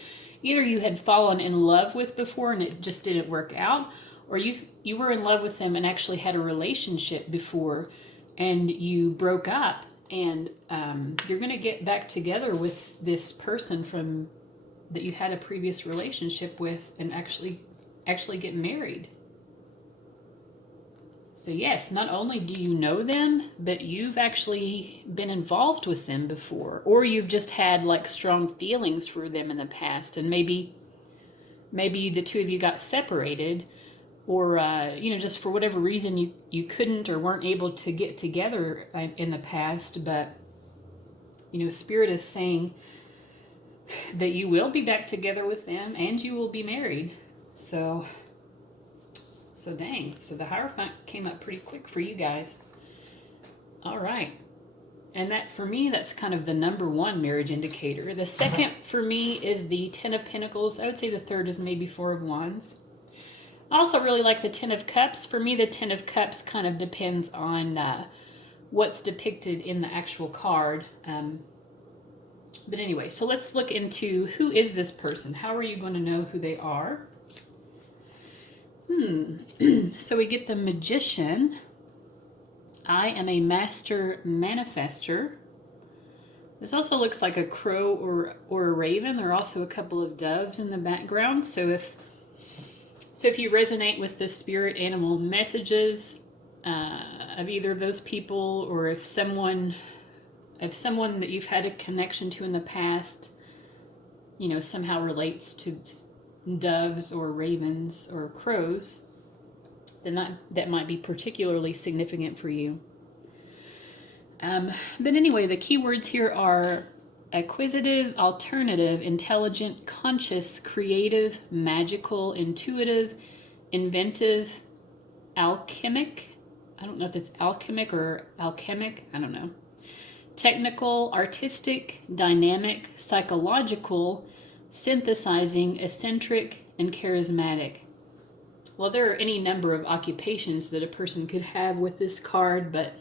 either you had fallen in love with before and it just didn't work out, or you were in love with them and actually had a relationship before and you broke up, and you're going to get back together with this person from that you had a previous relationship with and actually get married. So yes, not only do you know them, but you've actually been involved with them before, or you've just had like strong feelings for them in the past, and maybe the two of you got separated, or just for whatever reason you couldn't or weren't able to get together in the past, but Spirit is saying that you will be back together with them and you will be married. So dang. So the Hierophant came up pretty quick for you guys. All right. And that, for me, that's kind of the number 1 marriage indicator. The second for me is the 10 of Pentacles. I would say the third is maybe 4 of Wands. I also really like the 10 of Cups. For me, the 10 of Cups kind of depends on what's depicted in the actual card. But anyway, so let's look into who is this person. How are you going to know who they are? So we get the Magician. I am a master manifester. This also looks like a crow or a raven. There are also a couple of doves in the background. So if you resonate with the spirit animal messages of either of those people, or if someone that you've had a connection to in the past, somehow relates to doves or ravens or crows, then that might be particularly significant for you. But anyway, the keywords here are acquisitive, alternative, intelligent, conscious, creative, magical, intuitive, inventive, alchemic. I don't know if it's alchemic or alchemic. I don't know. Technical, artistic, dynamic, psychological, synthesizing, eccentric, and charismatic. Well, there are any number of occupations that a person could have with this card, but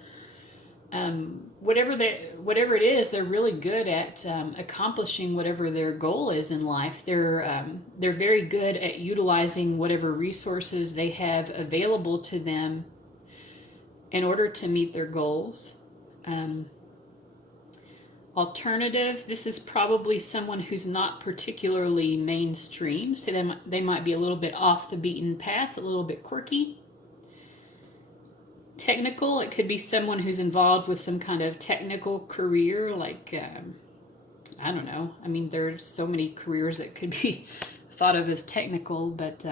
whatever it is, they're really good at accomplishing whatever their goal is in life. They're very good at utilizing whatever resources they have available to them in order to meet their goals. Alternative, this is probably someone who's not particularly mainstream, so they might be a little bit off the beaten path, a little bit quirky. Technical, it could be someone who's involved with some kind of technical career, like I don't know. I mean, there's so many careers that could be thought of as technical, but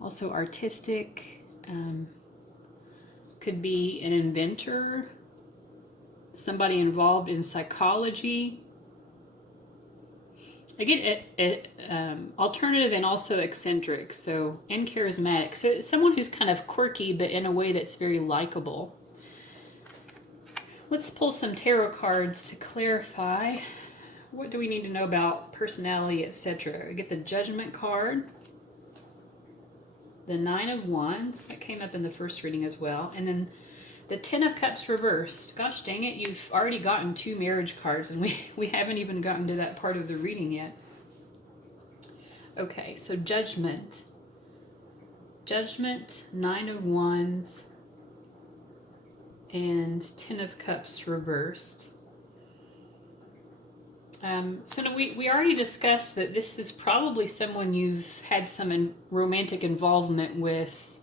also artistic. Could be an inventor, somebody involved in psychology. I get it, alternative and also eccentric, so, and charismatic. So it's someone who's kind of quirky, but in a way that's very likable. Let's pull some tarot cards to clarify. What do we need to know about personality, etc.? We get the Judgment card, the Nine of Wands, that came up in the first reading as well, and then the Ten of Cups reversed. Gosh dang it, you've already gotten 2 marriage cards, and we haven't even gotten to that part of the reading yet. Okay, so Judgment. Judgment, Nine of Wands, and Ten of Cups reversed. So no, we already discussed that this is probably someone you've had some romantic involvement with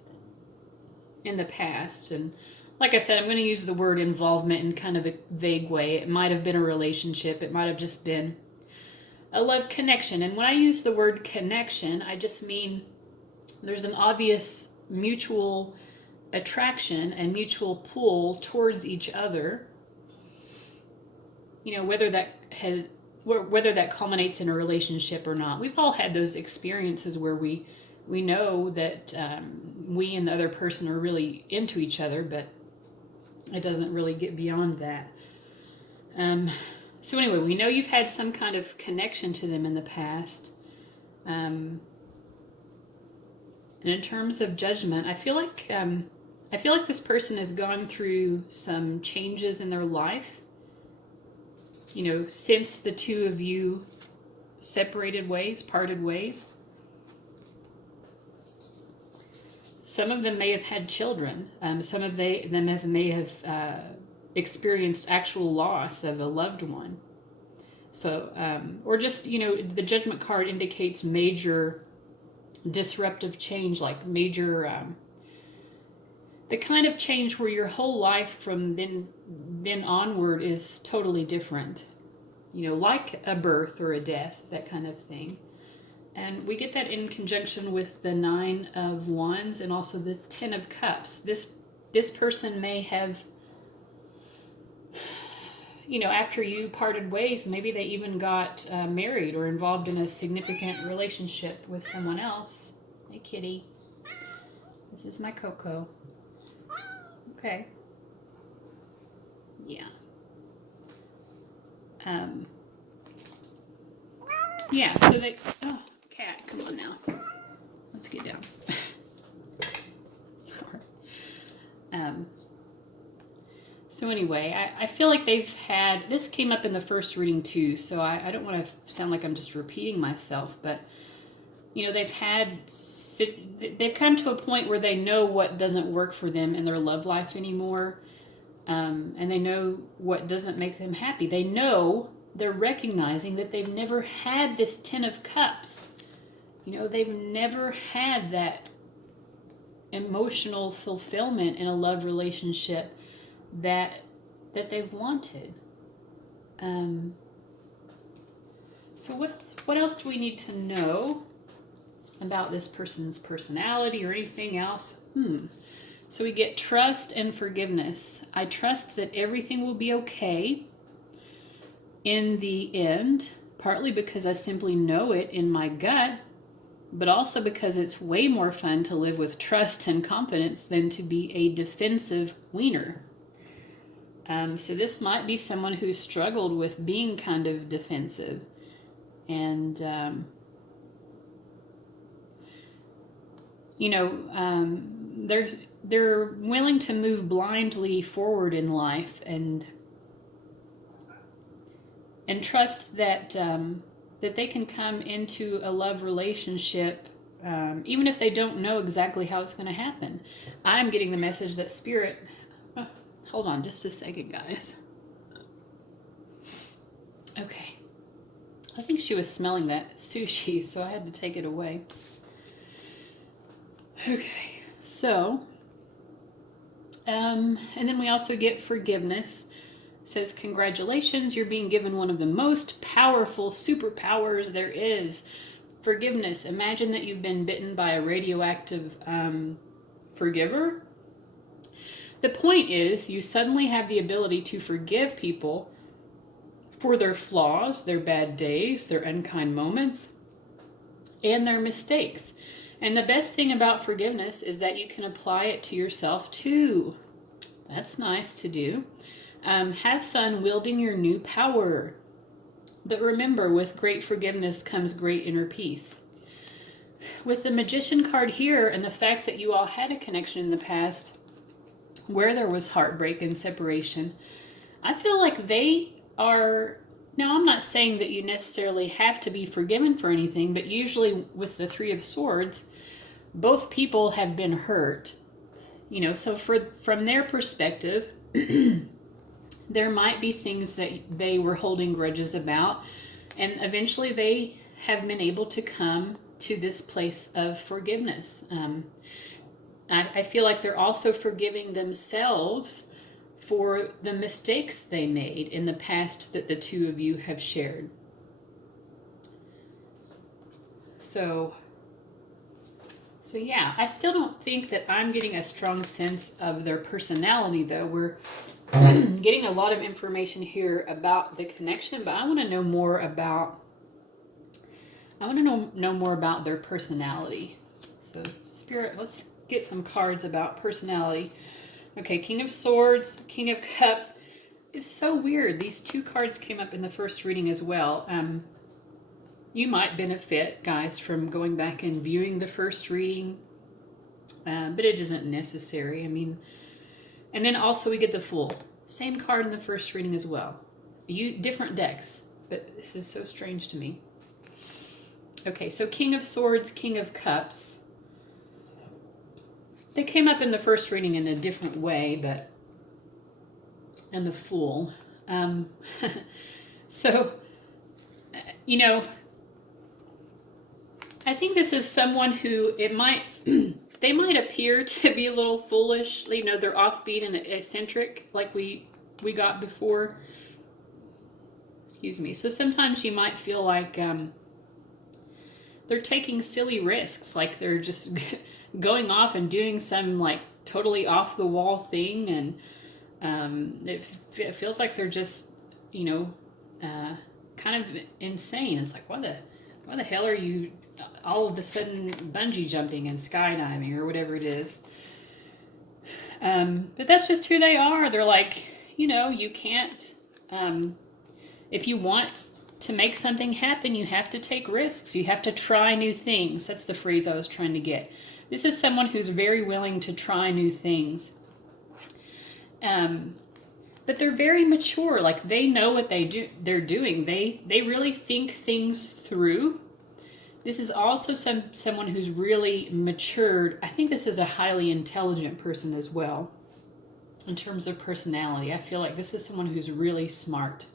in the past. And like I said, I'm going to use the word involvement in kind of a vague way. It might have been a relationship. It might have just been a love connection. And when I use the word connection, I just mean there's an obvious mutual attraction and mutual pull towards each other. You know, whether that culminates in a relationship or not. We've all had those experiences where we know that we and the other person are really into each other, but it doesn't really get beyond that. So anyway, we know you've had some kind of connection to them in the past. And in terms of Judgment, I feel like this person has gone through some changes in their life. You know, since the two of you parted ways. Some of them may have had children. Some of them may have experienced actual loss of a loved one. So, or just, you know, the Judgment card indicates major disruptive change, like major, the kind of change where your whole life from then onward is totally different. You know, like a birth or a death, that kind of thing. And we get that in conjunction with the Nine of Wands and also the Ten of Cups. This person may have, you know, after you parted ways, maybe they even got married or involved in a significant relationship with someone else. Hey, kitty. This is my Coco. Okay. Yeah. Yeah, so they... Oh, cat, come on now. Let's get down. So anyway, I feel like they've had... This came up in the first reading too, so I don't want to sound like I'm just repeating myself, but, you know, they've come to a point where they know what doesn't work for them in their love life anymore, and they know what doesn't make them happy. They're recognizing that they've never had this Ten of Cups. You know, they've never had that emotional fulfillment in a love relationship that they've wanted. So what else do we need to know about this person's personality or anything else? So we get trust and forgiveness. I trust that everything will be okay in the end, partly because I simply know it in my gut, but also because it's way more fun to live with trust and confidence than to be a defensive wiener. So this might be someone who struggled with being kind of defensive, and you know, they're willing to move blindly forward in life and trust that that they can come into a love relationship even if they don't know exactly how it's going to happen. I'm getting the message that Spirit... hold on just a second, guys. Okay. I think she was smelling that sushi, so I had to take it away. Okay, so... and then we also get forgiveness. says, congratulations, you're being given one of the most powerful superpowers there is. Forgiveness. Imagine that you've been bitten by a radioactive forgiver. The point is, you suddenly have the ability to forgive people for their flaws, their bad days, their unkind moments, and their mistakes. And the best thing about forgiveness is that you can apply it to yourself too. That's nice to do. Have fun wielding your new power. But remember, with great forgiveness comes great inner peace. With the Magician card here and the fact that you all had a connection in the past where there was heartbreak and separation, I feel like they are... Now, I'm not saying that you necessarily have to be forgiven for anything, but usually with the Three of Swords, both people have been hurt. You know, so from their perspective, there might be things that they were holding grudges about, and eventually they have been able to come to this place of forgiveness. I feel like they're also forgiving themselves for the mistakes they made in the past that the two of you have shared. So yeah, I still don't think that I'm getting a strong sense of their personality, though. We're getting a lot of information here about the connection, but I want to know more about their personality. So Spirit, let's get some cards about personality. Okay, King of Swords, King of Cups. It's so weird. These two cards came up in the first reading as well. You might benefit, guys, from going back and viewing the first reading, but it isn't necessary. I mean, and then also we get the Fool. Same card in the first reading as well. Different decks, but this is so strange to me. Okay, so King of Swords, King of Cups. They came up in the first reading in a different way, but... And the Fool. So, you know... I think this is someone who they might appear to be a little foolish. You know, they're offbeat and eccentric like we got before. Excuse me. So sometimes you might feel like they're taking silly risks, like they're just going off and doing some like totally off the wall thing, and it feels like they're just, you know, kind of insane. It's like, why the hell are you all of a sudden bungee jumping and skydiving or whatever it is? But that's just who they are. They're like, you know, you can't, if you want to make something happen, you have to take risks. You have to try new things. That's the phrase I was trying to get. This is someone who's very willing to try new things. But they're very mature. Like, they know what they're doing. They really think things through. This is also someone who's really matured. I think this is a highly intelligent person as well. In terms of personality, I feel like this is someone who's really smart.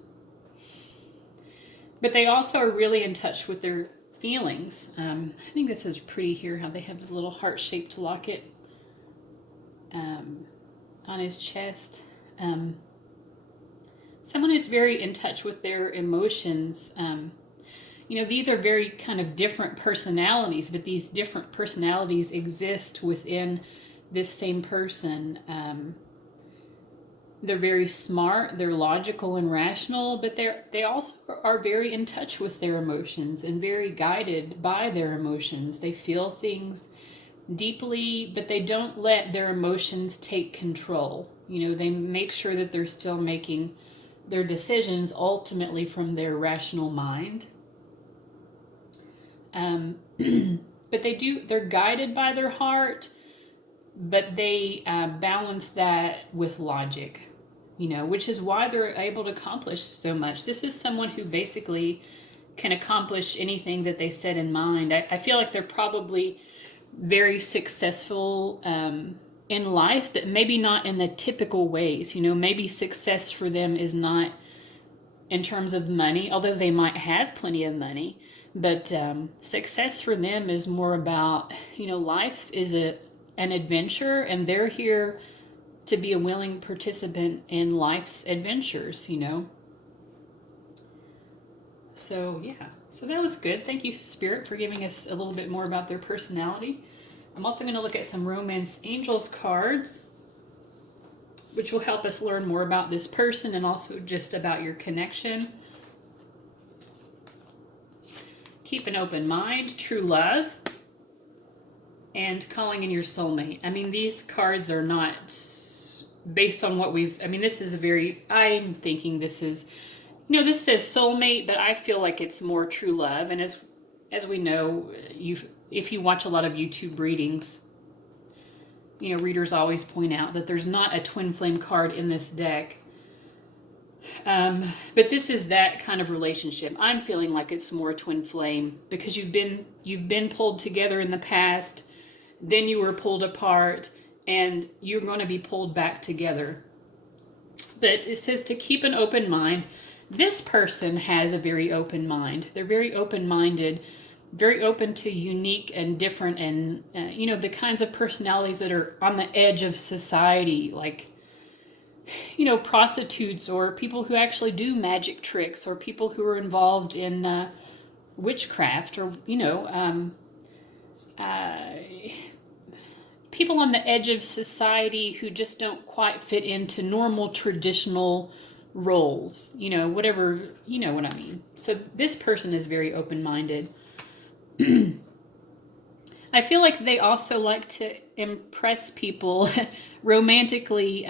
But they also are really in touch with their feelings. I think this is pretty here, how they have this little heart-shaped locket on his chest. Someone who's very in touch with their emotions. You know, these are very kind of different personalities, but these different personalities exist within this same person. They're very smart, they're logical and rational, but they also are very in touch with their emotions and very guided by their emotions. They feel things deeply, but they don't let their emotions take control. You know, they make sure that they're still making their decisions ultimately from their rational mind. But they're guided by their heart, but they balance that with logic, you know, which is why they're able to accomplish so much. This is someone who basically can accomplish anything that they set in mind. I feel like they're probably very successful in life, but maybe not in the typical ways. You know, maybe success for them is not in terms of money, although they might have plenty of money. But success for them is more about, you know, life is an adventure, and they're here to be a willing participant in life's adventures, you know. So, yeah. So that was good. Thank you, Spirit, for giving us a little bit more about their personality. I'm also going to look at some Romance Angels cards, which will help us learn more about this person and also just about your connection. Keep an open mind, true love, and calling in your soulmate. I mean, these cards are not based on what we've, I mean, this is a very, I'm thinking this is, you know, this says soulmate, but I feel like it's more true love. And as we know, if you watch a lot of YouTube readings, you know, readers always point out that there's not a twin flame card in this deck. But this is that kind of relationship. I'm feeling like it's more twin flame because you've been pulled together in the past, then you were pulled apart, and you're going to be pulled back together. But it says to keep an open mind. This person has a very open mind. They're very open-minded, very open to unique and different and, you know, the kinds of personalities that are on the edge of society, like, you know, prostitutes or people who actually do magic tricks or people who are involved in witchcraft or, you know, people on the edge of society who just don't quite fit into normal traditional roles, you know, whatever, you know what I mean. So this person is very open-minded. I feel like they also like to impress people romantically.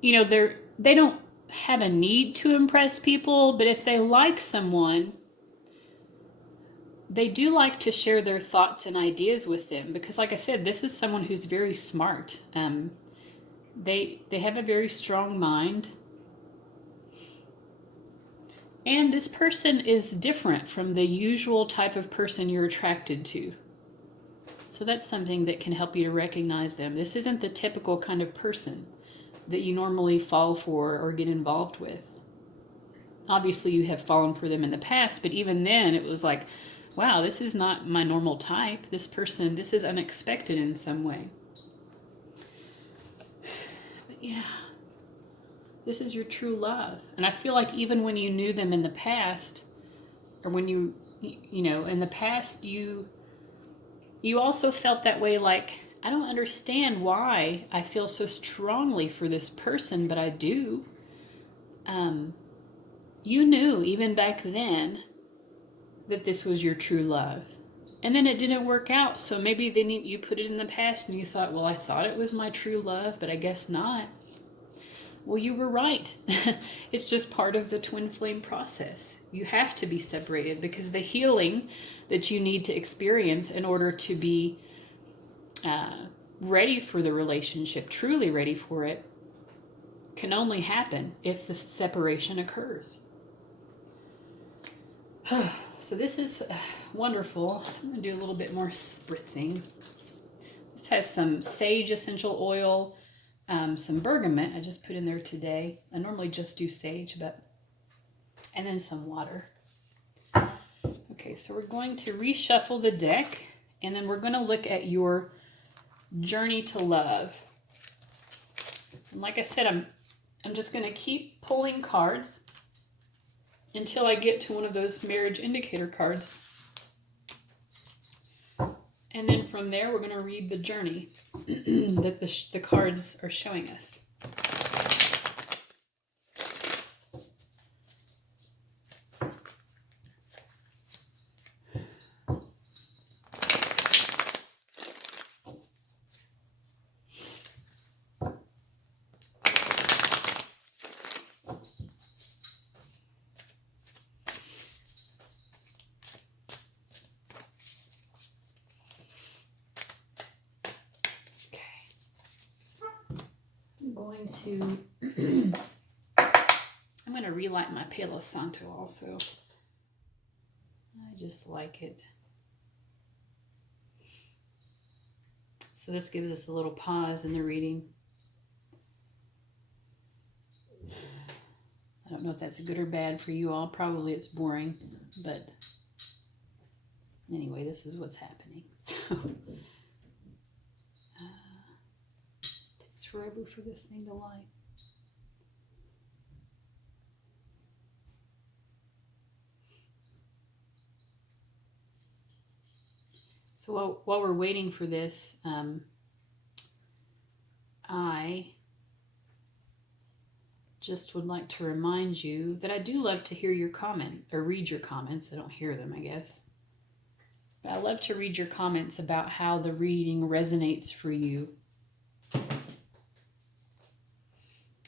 You know, they don't have a need to impress people, but if they like someone, they do like to share their thoughts and ideas with them because, like I said, this is someone who's very smart. They have a very strong mind. And this person is different from the usual type of person you're attracted to. So that's something that can help you to recognize them. This isn't the typical kind of person that you normally fall for or get involved with. Obviously, you have fallen for them in the past, but even then it was like, wow, this is not my normal type. This person, this is unexpected in some way. But yeah. This is your true love. And I feel like even when you knew them in the past, or when you know, in the past, you also felt that way, like, I don't understand why I feel so strongly for this person, but I do. You knew even back then that this was your true love. And then it didn't work out. So maybe then you put it in the past and you thought, well, I thought it was my true love, but I guess not. Well, you were right. It's just part of the twin flame process. You have to be separated because the healing that you need to experience in order to be ready for the relationship, truly ready for it, can only happen if the separation occurs. So this is wonderful. I'm going to do a little bit more spritzing. This has some sage essential oil, some bergamot I just put in there today. I normally just do sage, and then some water. Okay, so we're going to reshuffle the deck, and then we're going to look at your journey to love. And like I said, I'm just going to keep pulling cards until I get to one of those marriage indicator cards. And then from there, we're going to read the journey that the cards are showing us. I'm going to relight my Palo Santo also. I just like it. So this gives us a little pause in the reading. I don't know if that's good or bad for you all. Probably it's boring, but anyway, this is what's happening. So, forever for this thing to light. So while we're waiting for this, I just would like to remind you that I do love to hear your comment, or read your comments. I don't hear them, I guess. But I love to read your comments about how the reading resonates for you.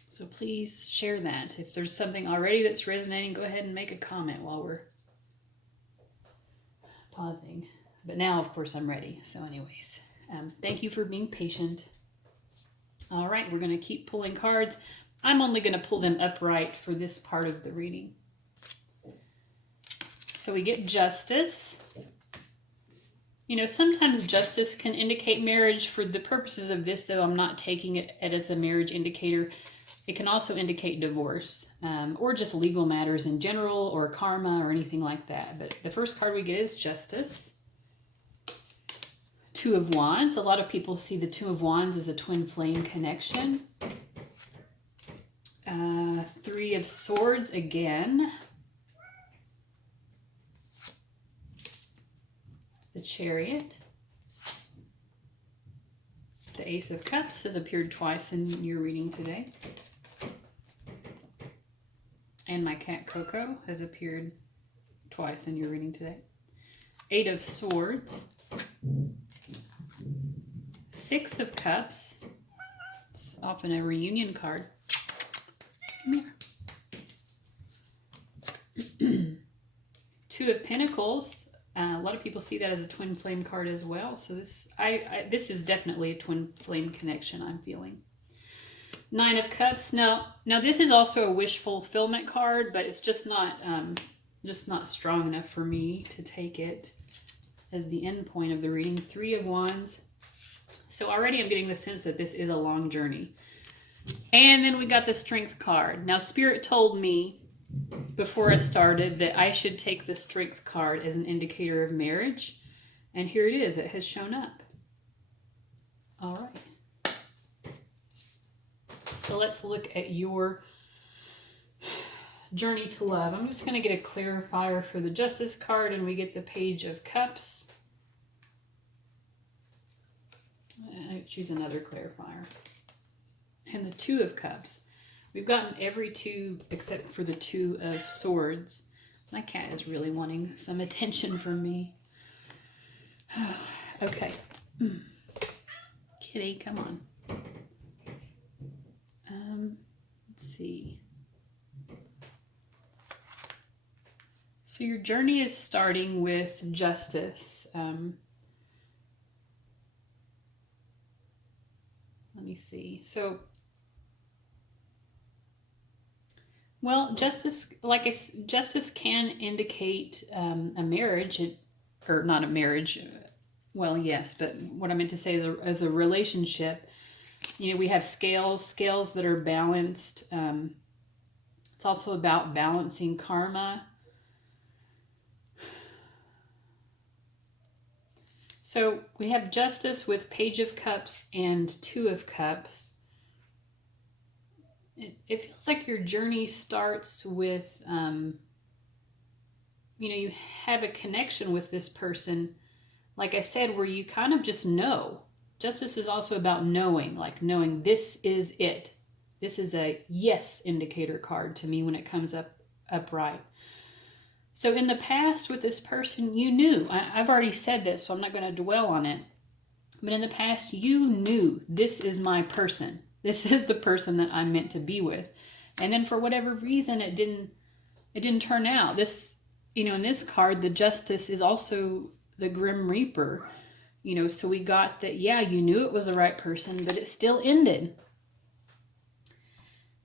So please share that. If there's something already that's resonating, go ahead and make a comment while we're pausing. But now, of course, I'm ready. So anyways, thank you for being patient. All right, we're going to keep pulling cards. I'm only going to pull them upright for this part of the reading. So we get Justice. You know, sometimes Justice can indicate marriage. For the purposes of this, though, I'm not taking it as a marriage indicator. It can also indicate divorce, or just legal matters in general, or karma, or anything like that. But the first card we get is Justice. Two of Wands. A lot of people see the Two of Wands as a twin flame connection. Three of Swords again. The Chariot. The Ace of Cups has appeared twice in your reading today. And my cat Coco has appeared twice in your reading today. Eight of Swords. Six of Cups. It's often a reunion card. Come here. Two of Pentacles. A lot of people see that as a twin flame card as well. So this is definitely a twin flame connection I'm feeling. Nine of Cups. Now this is also a wish fulfillment card, but it's just not strong enough for me to take it as the end point of the reading. Three of Wands. So already I'm getting the sense that this is a long journey. And then we got the Strength card. Now Spirit told me before I started that I should take the Strength card as an indicator of marriage. And here it is. It has shown up. All right. So let's look at your journey to love. I'm just going to get a clarifier for the Justice card, and we get the Page of Cups. I choose another clarifier. And the Two of Cups. We've gotten every two except for the Two of Swords. My cat is really wanting some attention from me. Okay. Kitty, come on. Let's see. So your journey is starting with Justice. Let me see. So, well, Justice, Justice can indicate a marriage, or not a marriage. Well, yes, but what I meant to say is a relationship. You know, we have scales that are balanced. It's also about balancing karma. So we have Justice with Page of Cups and Two of Cups. It feels like your journey starts with, you know, you have a connection with this person, like I said, where you kind of just know. Justice is also about knowing, like knowing this is it. This is a yes indicator card to me when it comes up upright. So in the past with this person, you knew. I've already said this, so I'm not going to dwell on it. But in the past, you knew this is my person. This is the person that I'm meant to be with. And then for whatever reason, it didn't turn out. This, you know, in this card, the Justice is also the Grim Reaper. You know, so we got that, yeah, you knew it was the right person, but it still ended.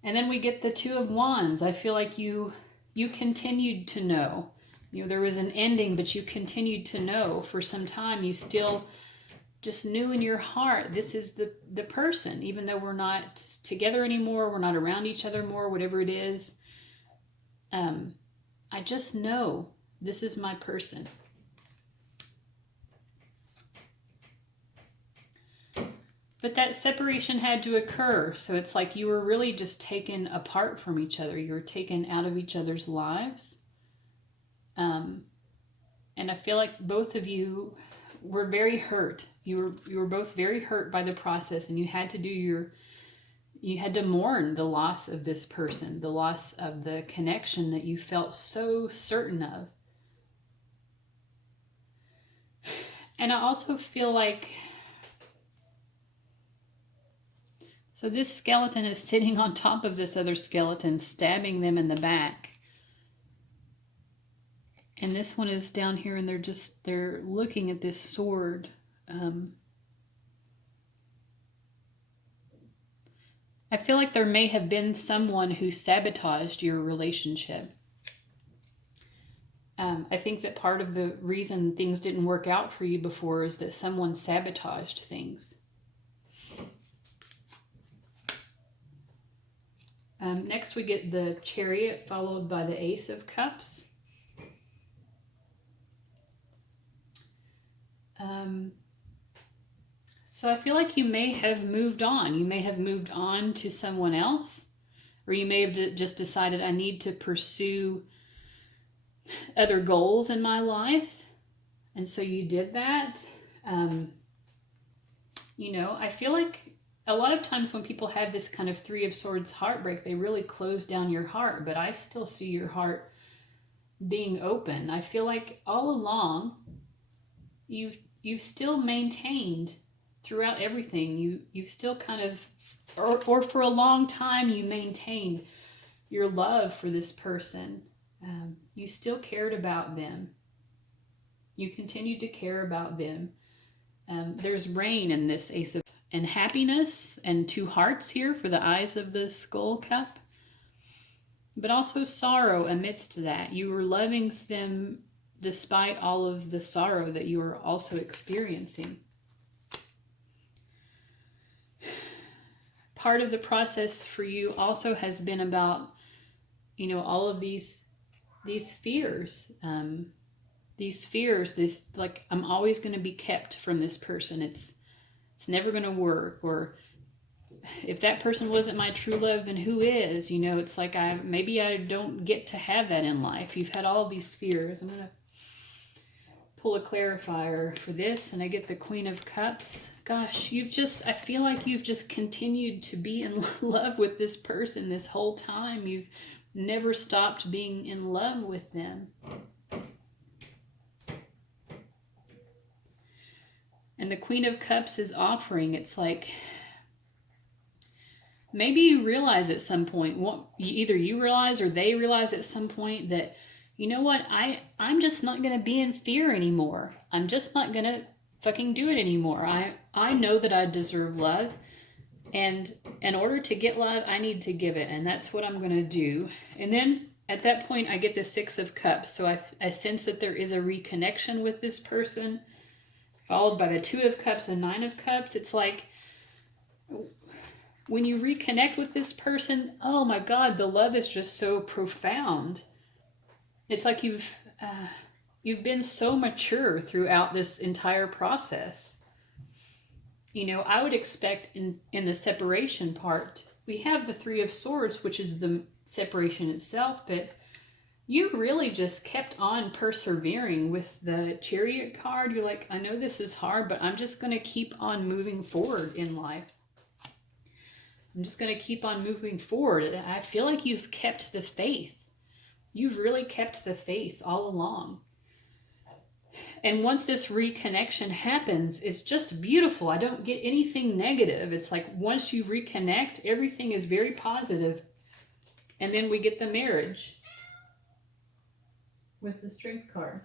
And then we get the Two of Wands. I feel like you continued to know. You know, there was an ending, but you continued to know for some time. You still just knew in your heart, this is the person, even though we're not together anymore, we're not around each other more, whatever it is. I just know this is my person. But that separation had to occur. So it's like you were really just taken apart from each other. You were taken out of each other's lives. And I feel like both of you were very hurt. You were both very hurt by the process, and you had to mourn the loss of this person, the loss of the connection that you felt so certain of. And I also feel like, so this skeleton is sitting on top of this other skeleton, stabbing them in the back. And this one is down here, and they're looking at this sword. I feel like there may have been someone who sabotaged your relationship. I think that part of the reason things didn't work out for you before is that someone sabotaged things. Next we get the Chariot, followed by the Ace of Cups. So I feel like you may have moved on. You may have moved on to someone else, or you may have just decided, I need to pursue other goals in my life. And so you did that. I feel like a lot of times when people have this kind of Three of Swords heartbreak, they really close down your heart, but I still see your heart being open. I feel like all along you've still maintained throughout everything. You've still kind of, or for a long time, you maintained your love for this person. You still cared about them. You continued to care about them. There's rain in this Ace of, and happiness, and two hearts here for the eyes of the Skull Cup. But also sorrow amidst that. You were loving them despite all of the sorrow that you were also experiencing. Part of the process for you also has been about, all of these fears. These fears, this, like, I'm always going to be kept from this person. It's never going to work. Or if that person wasn't my true love, then who is? It's like maybe I don't get to have that in life. You've had all these fears. I'm going to pull a clarifier for this, and I get the Queen of Cups. Gosh, I feel like you've just continued to be in love with this person this whole time. You've never stopped being in love with them. And the Queen of Cups is offering. It's like, maybe you realize at some point, either you realize or they realize at some point that, you know what, I'm just not going to be in fear anymore. I'm just not going to fucking do it anymore. I know that I deserve love. And in order to get love, I need to give it. And that's what I'm going to do. And then at that point, I get the Six of Cups. So I sense that there is a reconnection with this person, followed by the Two of Cups and Nine of Cups. It's like, when you reconnect with this person, oh my God, the love is just so profound. It's like you've been so mature throughout this entire process. I would expect in the separation part, we have the Three of Swords, which is the separation itself, but you really just kept on persevering with the Chariot card. You're like, I know this is hard, but I'm just going to keep on moving forward in life. I'm just going to keep on moving forward. I feel like you've kept the faith. You've really kept the faith all along. And once this reconnection happens, it's just beautiful. I don't get anything negative. It's like once you reconnect, everything is very positive. And then we get the marriage with the Strength card.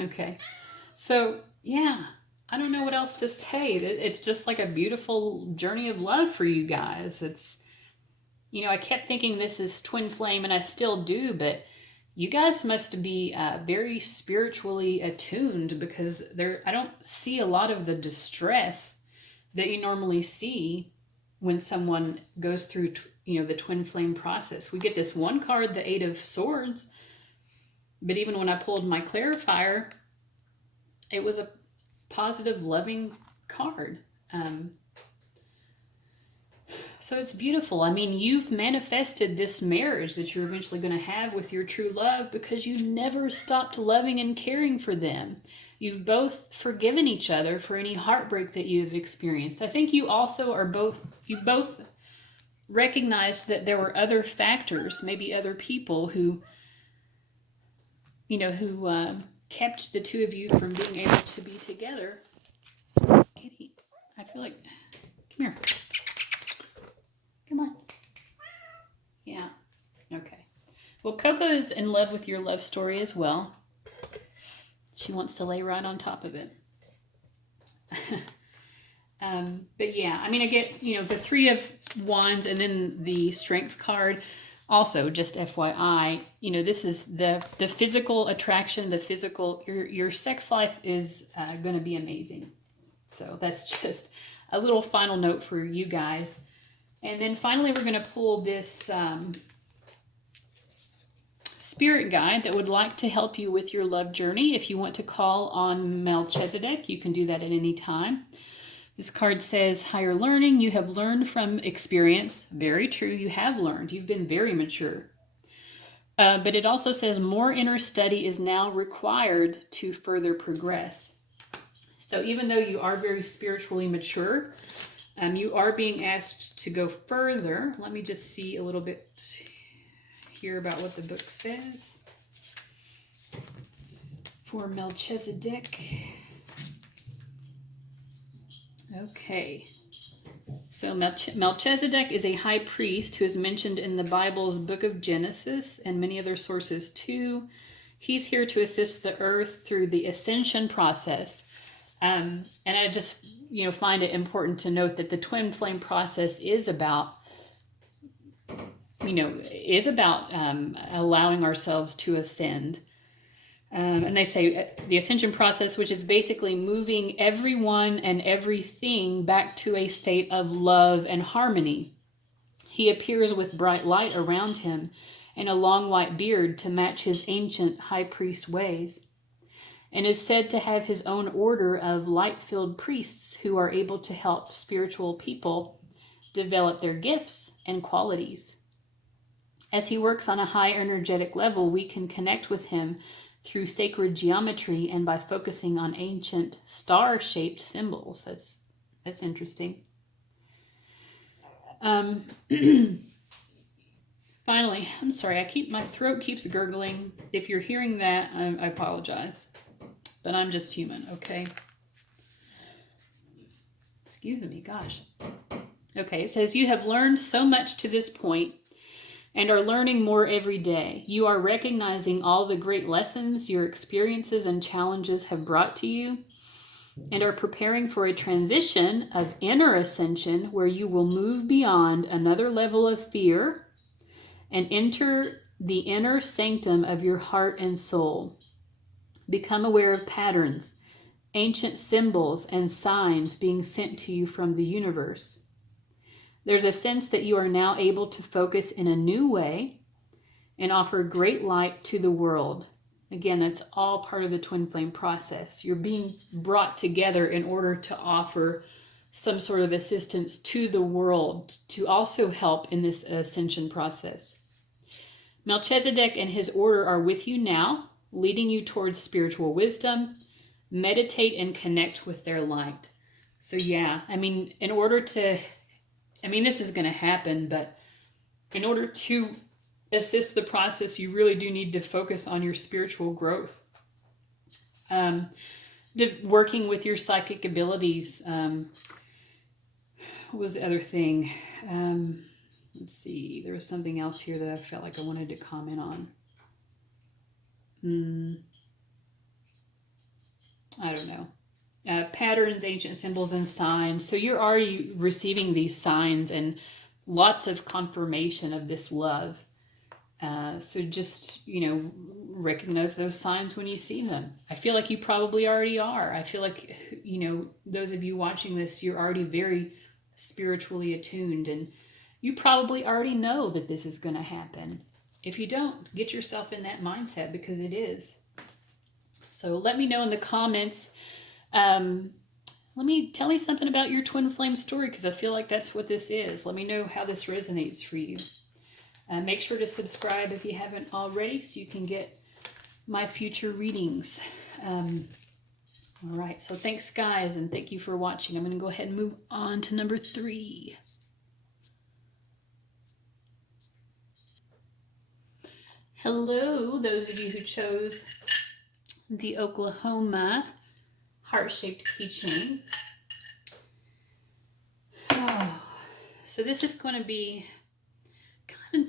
Okay. So, yeah, I don't know what else to say. It's just like a beautiful journey of love for you guys. It's, I kept thinking this is twin flame, and I still do, but you guys must be very spiritually attuned, because I don't see a lot of the distress that you normally see when someone goes through, the twin flame process. We get this one card, the Eight of Swords, but even when I pulled my clarifier, it was a positive, loving card. So it's beautiful. I mean, you've manifested this marriage that you're eventually going to have with your true love because you never stopped loving and caring for them. You've both forgiven each other for any heartbreak that you've experienced. I think you also you both recognized that there were other factors, maybe other people who kept the two of you from being able to be together. Kitty, I feel like, come here. Come on. Yeah. Okay. Well, Coco is in love with your love story as well. She wants to lay right on top of it. But yeah, I mean, I get, the Three of Wands and then the Strength card. Also, just FYI, this is the physical attraction, the physical, your sex life is going to be amazing. So that's just a little final note for you guys. And then finally, we're going to pull this spirit guide that would like to help you with your love journey. If you want to call on Melchisedec, you can do that at any time. This card says, higher learning. You have learned from experience. Very true. You have learned. You've been very mature. But it also says more inner study is now required to further progress. So even though you are very spiritually mature, you are being asked to go further. Let me just see a little bit here about what the book says. For Melchisedec. Okay. So Melchisedec is a high priest who is mentioned in the Bible's book of Genesis and many other sources too. He's here to assist the earth through the ascension process. And I just find it important to note that the twin flame process is about allowing ourselves to ascend. And they say the ascension process, which is basically moving everyone and everything back to a state of love and harmony. He appears with bright light around him and a long white beard to match his ancient high priest ways, and is said to have his own order of light-filled priests who are able to help spiritual people develop their gifts and qualities. As he works on a high energetic level, we can connect with him through sacred geometry and by focusing on ancient star-shaped symbols. That's interesting. Finally, I'm sorry, my throat keeps gurgling. If you're hearing that, I apologize. But I'm just human, okay? Excuse me, gosh. Okay, it says, you have learned so much to this point and are learning more every day. You are recognizing all the great lessons your experiences and challenges have brought to you and are preparing for a transition of inner ascension where you will move beyond another level of fear and enter the inner sanctum of your heart and soul. Become aware of patterns, ancient symbols, and signs being sent to you from the universe. There's a sense that you are now able to focus in a new way and offer great light to the world. Again, that's all part of the twin flame process. You're being brought together in order to offer some sort of assistance to the world to also help in this ascension process. Melchisedec and his order are with you now, leading you towards spiritual wisdom. Meditate and connect with their light. So yeah, this is going to happen, but in order to assist the process, you really do need to focus on your spiritual growth. Working with your psychic abilities. What was the other thing? Let's see. There was something else here that I felt like I wanted to comment on. I don't know. Patterns, ancient symbols, and signs. So you're already receiving these signs and lots of confirmation of this love. So just, recognize those signs when you see them. I feel like you probably already are. I feel like, those of you watching this, you're already very spiritually attuned, and you probably already know that this is going to happen. If you don't, get yourself in that mindset, because it is. So let me know in the comments. Tell me something about your twin flame story, because I feel like that's what this is. Let me know how this resonates for you. Make sure to subscribe if you haven't already, so you can get my future readings. All right, so thanks guys, and thank you for watching. I'm going to go ahead and move on to number 3. Hello, those of you who chose the Oklahoma heart-shaped keychain. Oh, so this is going to be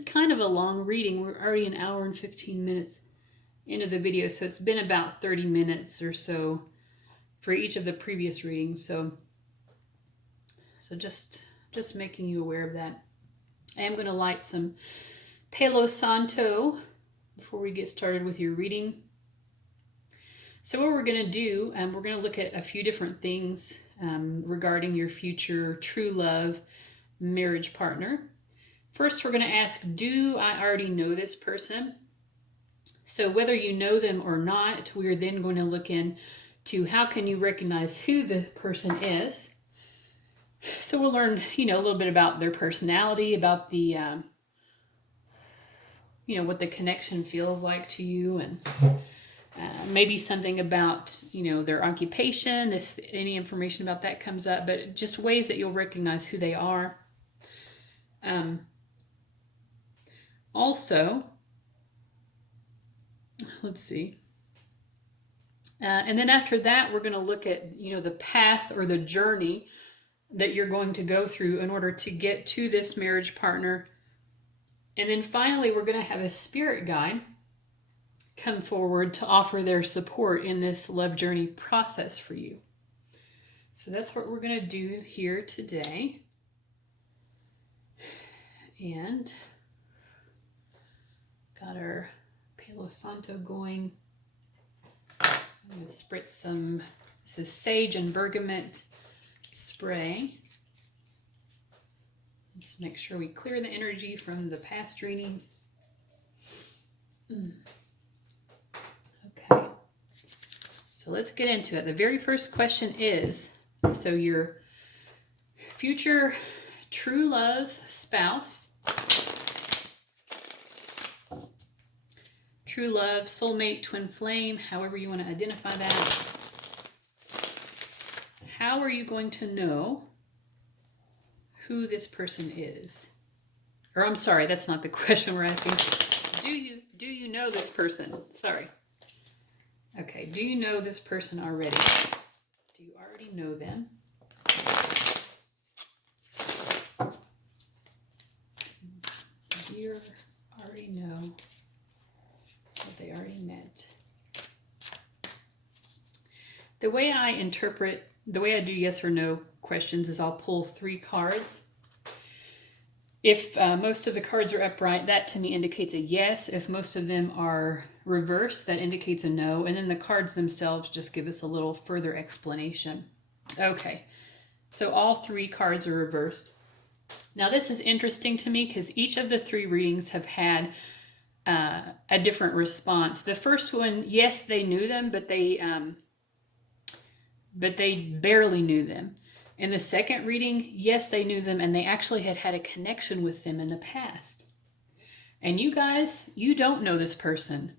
kind of a long reading. We're already an hour and 15 minutes into the video, so it's been about 30 minutes or so for each of the previous readings. So just making you aware of that. I am going to light some Palo Santo before we get started with your reading. So what we're going to do, we're going to look at a few different things regarding your future true love marriage partner. First, we're going to ask, do I already know this person? So whether you know them or not, we're then going to look into how can you recognize who the person is. So we'll learn, a little bit about their personality, about the, what the connection feels like to you, and maybe something about, their occupation, if any information about that comes up, but just ways that you'll recognize who they are. Also, let's see. And then after that, we're going to look at, the path or the journey that you're going to go through in order to get to this marriage partner. And then finally, we're going to have a spirit guide come forward to offer their support in this love journey process for you. So that's what we're going to do here today. And got our Palo Santo going. I'm going to spritz some, this is sage and bergamot spray. Let's make sure we clear the energy from the past reading. Okay, so let's get into it. The very first question is, so your future true love spouse, true love, soulmate, twin flame, however you want to identify that. How are you going to know who this person is? Or I'm sorry, that's not the question we're asking. Do you know this person? Sorry. Okay, do you know this person already? Do you already know them? Do you already know what they already meant? The way I do yes or no questions is I'll pull 3 cards. If most of the cards are upright, that to me indicates a yes. If most of them are reversed, that indicates a no. And then the cards themselves just give us a little further explanation. Okay, so all 3 cards are reversed. Now this is interesting to me because each of the 3 readings have had a different response. The first one, yes, they knew them, but they barely knew them. In the second reading, yes, they knew them, and they actually had a connection with them in the past. And you guys, you don't know this person.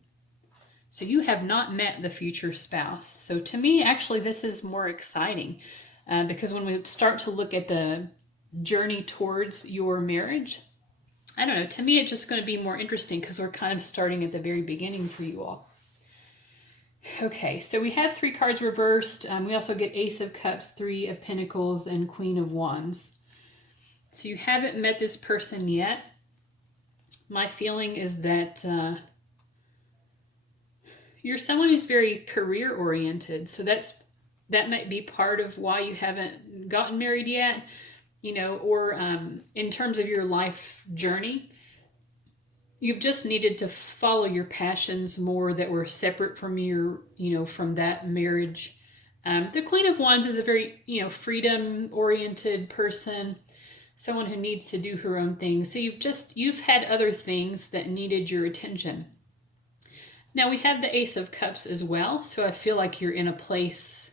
So you have not met the future spouse. So to me, actually, this is more exciting because when we start to look at the journey towards your marriage, I don't know, to me, it's just going to be more interesting because we're kind of starting at the very beginning for you all. Okay, so we have 3 cards reversed. We also get Ace of Cups, 3 of Pentacles, and Queen of Wands. So you haven't met this person yet. My feeling is that you're someone who's very career-oriented. So that might be part of why you haven't gotten married yet, or in terms of your life journey. You've just needed to follow your passions more that were separate from your, from that marriage The Queen of Wands is a very, freedom-oriented person, someone who needs to do her own thing. So you've had other things that needed your attention. Now we have the Ace of Cups as well. So I feel like you're in a place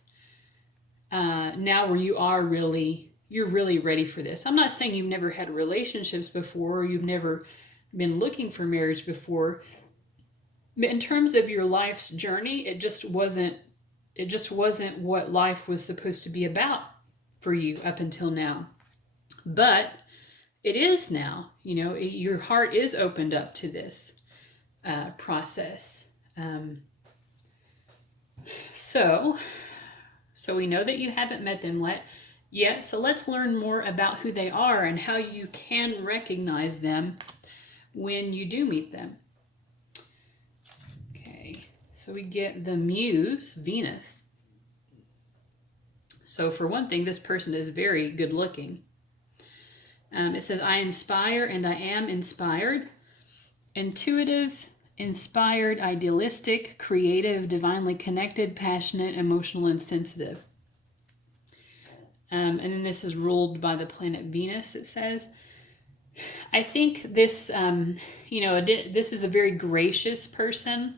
now where you're really ready for this. I'm not saying you've never had relationships before, or you've never been looking for marriage before. But in terms of your life's journey, it just wasn't what life was supposed to be about for you up until now. But it is now. Your heart is opened up to this process. So we know that you haven't met them yet. So let's learn more about who they are and how you can recognize them when you do meet them. Okay, so we get the Muse, Venus. So for one thing, this person is very good looking. It says, I inspire and I am inspired. Intuitive, inspired, idealistic, creative, divinely connected, passionate, emotional, and sensitive. And then this is ruled by the planet Venus, it says. I think this, this is a very gracious person.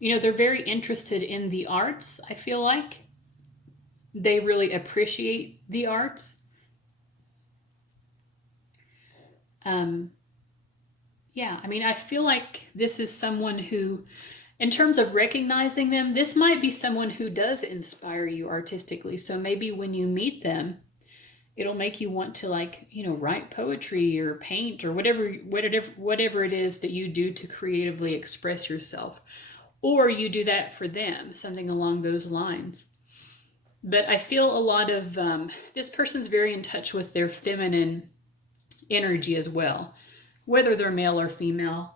They're very interested in the arts, I feel like. They really appreciate the arts. I feel like this is someone who, in terms of recognizing them, this might be someone who does inspire you artistically. So maybe when you meet them, it'll make you want to write poetry or paint or whatever it is that you do to creatively express yourself. Or you do that for them, something along those lines. But I feel a lot of, this person's very in touch with their feminine energy as well, whether they're male or female.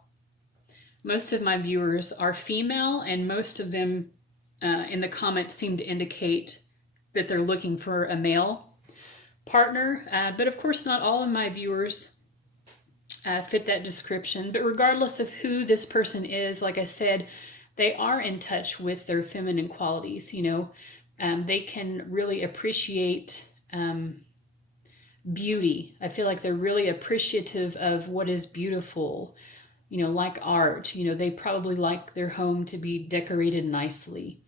Most of my viewers are female, and most of them in the comments seem to indicate that they're looking for a male partner. But of course, not all of my viewers fit that description. But regardless of who this person is, like I said, they are in touch with their feminine qualities. They can really appreciate beauty. I feel like they're really appreciative of what is beautiful, like art. They probably like their home to be decorated nicely,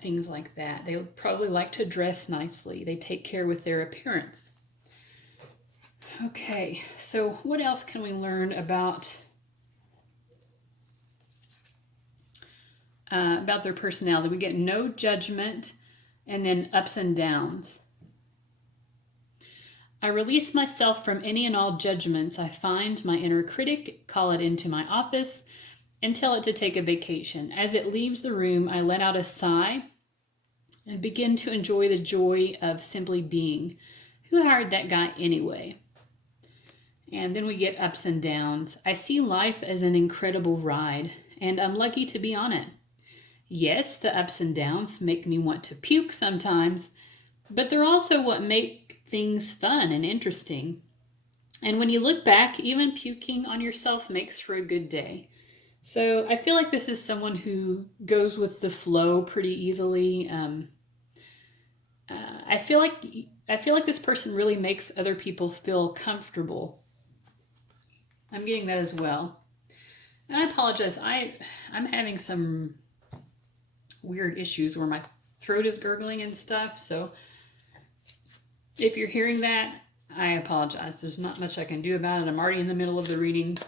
things like that. They probably like to dress nicely. They take care with their appearance. Okay, so what else can we learn about their personality? We get no judgment, and then ups and downs. I release myself from any and all judgments. I find my inner critic, call it into my office, and tell it to take a vacation. As it leaves the room, I let out a sigh and begin to enjoy the joy of simply being. Who hired that guy anyway? And then we get ups and downs. I see life as an incredible ride, and I'm lucky to be on it. Yes, the ups and downs make me want to puke sometimes, but they're also what make things fun and interesting. And when you look back, even puking on yourself makes for a good day. So I feel like this is someone who goes with the flow pretty easily. I feel like this person really makes other people feel comfortable. I'm getting that as well. And I apologize. I'm having some weird issues where my throat is gurgling and stuff. So if you're hearing that, I apologize. There's not much I can do about it. I'm already in the middle of the reading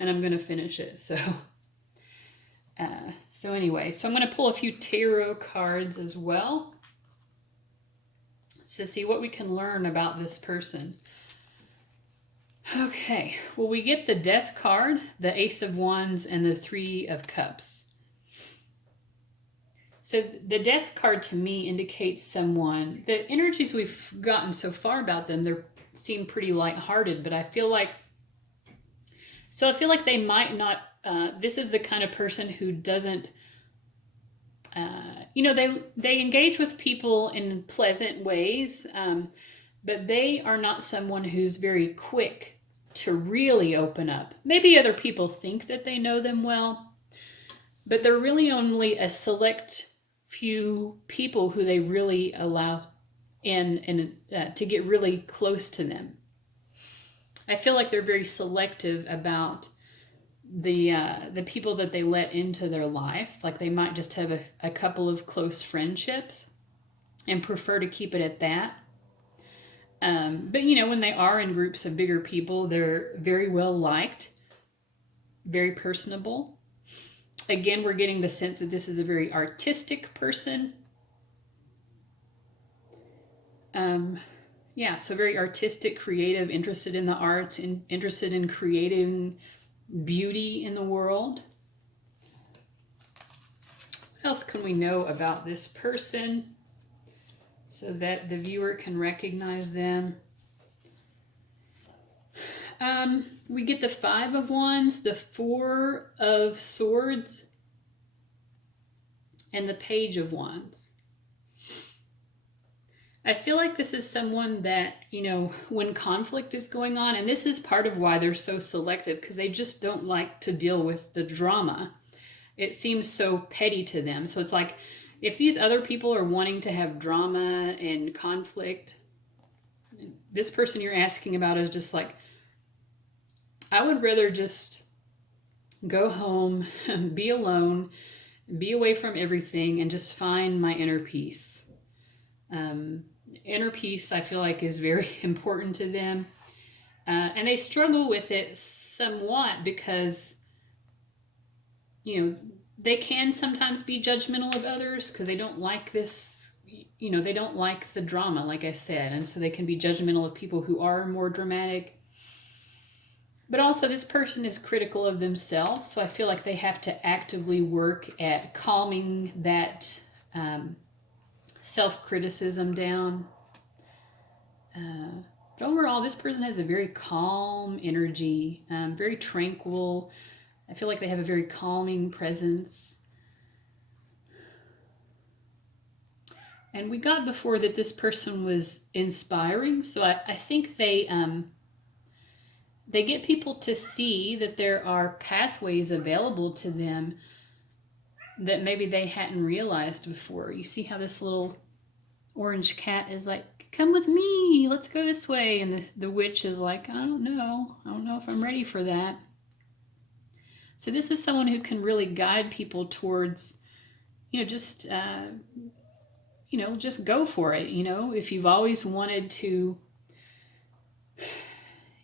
and I'm going to finish it. So anyway, so I'm going to pull a few tarot cards as well to see what we can learn about this person. Okay, well, we get the Death card, the Ace of Wands, and the Three of Cups. So the Death card to me indicates someone, the energies we've gotten so far about them, they seem pretty lighthearted, but I feel like they might not, this is the kind of person who doesn't, they engage with people in pleasant ways, but they are not someone who's very quick to really open up. Maybe other people think that they know them well, but they're really only a select few people who they really allow in and to get really close to them. I feel like they're very selective about the people that they let into their life. Like they might just have a couple of close friendships and prefer to keep it at that. But when they are in groups of bigger people, they're very well liked, very personable. Again, we're getting the sense that this is a very artistic person. So very artistic, creative, interested in the arts, interested in creating beauty in the world. What else can we know about this person so that the viewer can recognize them? We get the 5 of Wands, the 4 of Swords, and the Page of Wands. I feel like this is someone that, when conflict is going on, and this is part of why they're so selective, because they just don't like to deal with the drama. It seems so petty to them. So it's like, if these other people are wanting to have drama and conflict, this person you're asking about is just like, I would rather just go home, be alone, be away from everything, and just find my inner peace. Inner peace, I feel like, is very important to them. And they struggle with it somewhat because, they can sometimes be judgmental of others because they don't like this, they don't like the drama, like I said. And so they can be judgmental of people who are more dramatic. But also this person is critical of themselves. So I feel like they have to actively work at calming that self-criticism down. But overall, this person has a very calm energy, very tranquil. I feel like they have a very calming presence. And we got before that this person was inspiring. So I think they get people to see that there are pathways available to them that maybe they hadn't realized before. You see how this little orange cat is like, come with me, let's go this way. And the witch is like, I don't know if I'm ready for that. So this is someone who can really guide people towards, just go for it. If you've always wanted to,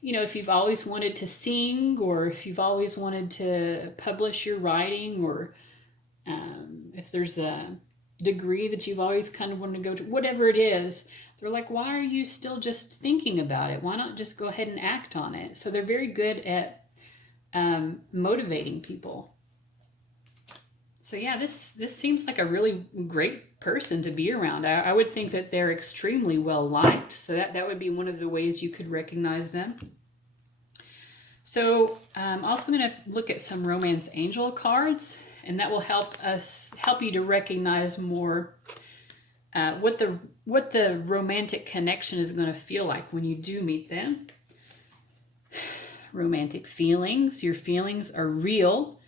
if you've always wanted to sing, or if you've always wanted to publish your writing, or if there's a degree that you've always kind of wanted to go to, whatever it is, they're like, why are you still just thinking about it? Why not just go ahead and act on it? So they're very good at motivating people. So yeah, this seems like a really great person to be around. I would think that they're extremely well liked. So that would be one of the ways you could recognize them. So I'm also going to look at some romance angel cards, and that will help you to recognize more what the romantic connection is going to feel like when you do meet them. Romantic feelings. Your feelings are real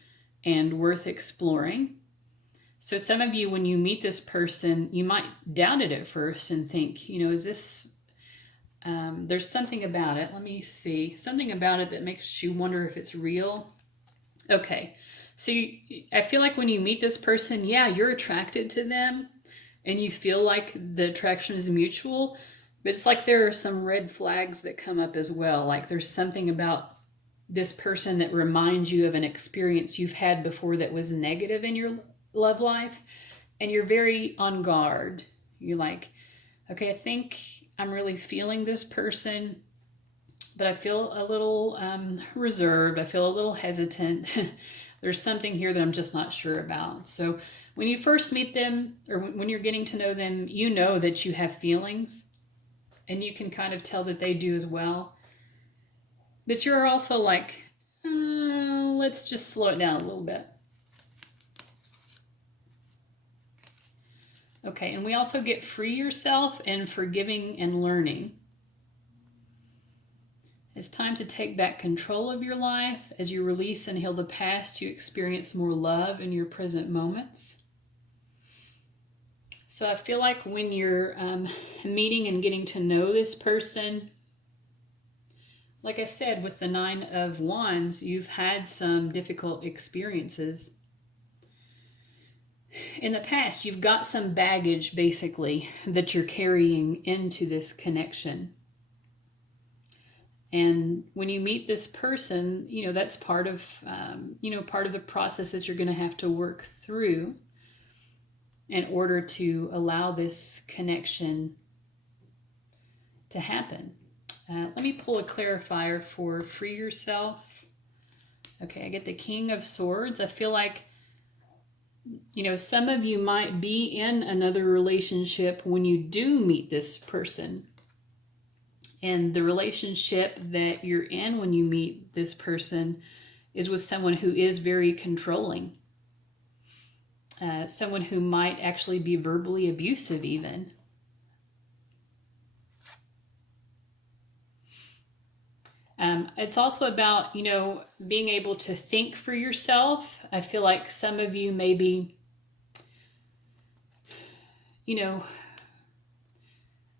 and worth exploring. So some of you, when you meet this person, you might doubt it at first and think, is this, there's something about it. Let me see. Something about it that makes you wonder if it's real. Okay. So I feel like when you meet this person, yeah, you're attracted to them and you feel like the attraction is mutual, but it's like there are some red flags that come up as well. Like there's something about this person that reminds you of an experience you've had before that was negative in your love life, and you're very on guard. You're like, okay, I think I'm really feeling this person, but I feel a little reserved. I feel a little hesitant. There's something here that I'm just not sure about. So when you first meet them, or when you're getting to know them, you know that you have feelings, and you can kind of tell that they do as well. But you're also like, let's just slow it down a little bit. Okay, and we also get free yourself and forgiving and learning. It's time to take back control of your life. As you release and heal the past, you experience more love in your present moments. So I feel like when you're meeting and getting to know this person, like I said, with the Nine of Wands, you've had some difficult experiences. In the past, you've got some baggage, basically, that you're carrying into this connection. And when you meet this person, that's part of, part of the process that you're going to have to work through in order to allow this connection to happen. Let me pull a clarifier for free yourself. Okay, I get the King of Swords. I feel like, some of you might be in another relationship when you do meet this person. And the relationship that you're in when you meet this person is with someone who is very controlling. Someone who might actually be verbally abusive even. It's also about, being able to think for yourself. I feel like some of you maybe,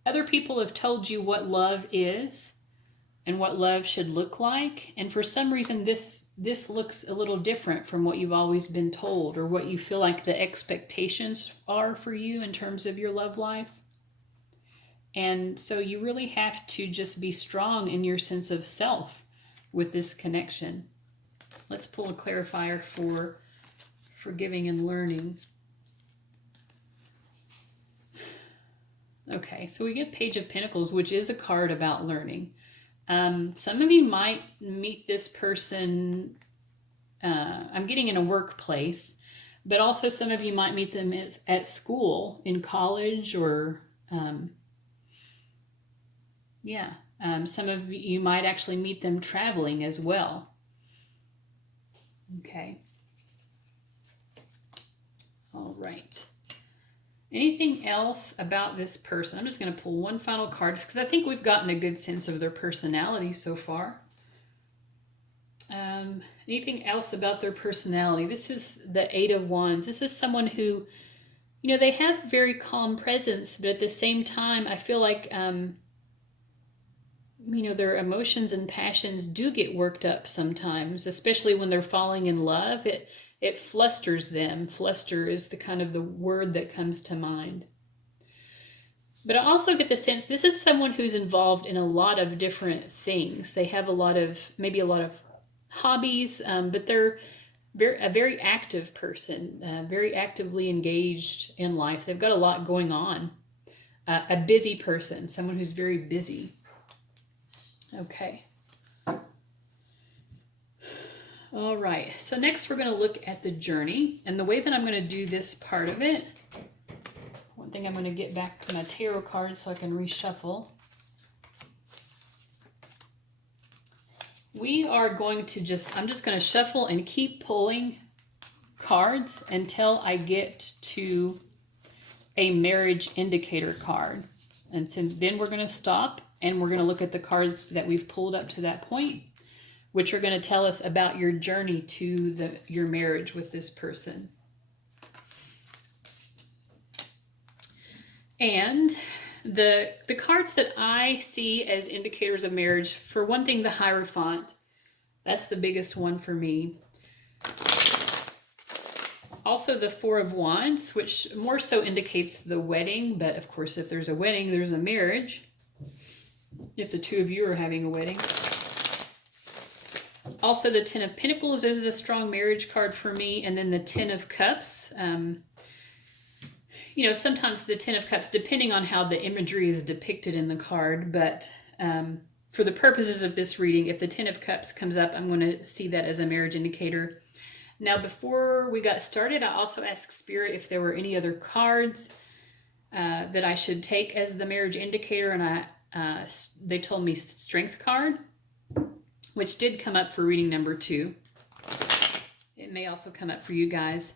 other people have told you what love is and what love should look like. And for some reason, this looks a little different from what you've always been told or what you feel like the expectations are for you in terms of your love life. And so you really have to just be strong in your sense of self with this connection. Let's pull a clarifier for forgiving and learning. Okay, so we get Page of Pentacles, which is a card about learning. Some of you might meet this person, I'm getting in a workplace, but also some of you might meet them at school, in college, or some of you might actually meet them traveling as well. Okay. All right. Anything else about this person? I'm just going to pull one final card because I think we've gotten a good sense of their personality so far. Anything else about their personality? This is the Eight of Wands. This is someone who, they have very calm presence, but at the same time, I feel like, their emotions and passions do get worked up sometimes, especially when they're falling in love. It flusters them. Fluster is the word that comes to mind. But I also get the sense this is someone who's involved in a lot of different things. They have maybe a lot of hobbies, but they're a very active person, very actively engaged in life. They've got a lot going on. A busy person, someone who's very busy. Okay. All right, so next we're going to look at the journey, and the way that I'm going to do this part of it, one thing I'm going to get back my tarot cards so I can reshuffle. We are going to I'm just going to shuffle and keep pulling cards until I get to a marriage indicator card. And then we're going to stop and we're going to look at the cards that we've pulled up to that point, which are going to tell us about your journey to your marriage with this person. And the cards that I see as indicators of marriage, for one thing, the Hierophant. That's the biggest one for me. Also the Four of Wands, which more so indicates the wedding. But of course, if there's a wedding, there's a marriage. If the two of you are having a wedding. Also, the Ten of Pentacles is a strong marriage card for me. And then the Ten of Cups. Sometimes the Ten of Cups, depending on how the imagery is depicted in the card. But for the purposes of this reading, if the Ten of Cups comes up, I'm going to see that as a marriage indicator. Now, before we got started, I also asked Spirit if there were any other cards that I should take as the marriage indicator. And they told me Strength card, which did come up for reading number 2. It may also come up for you guys.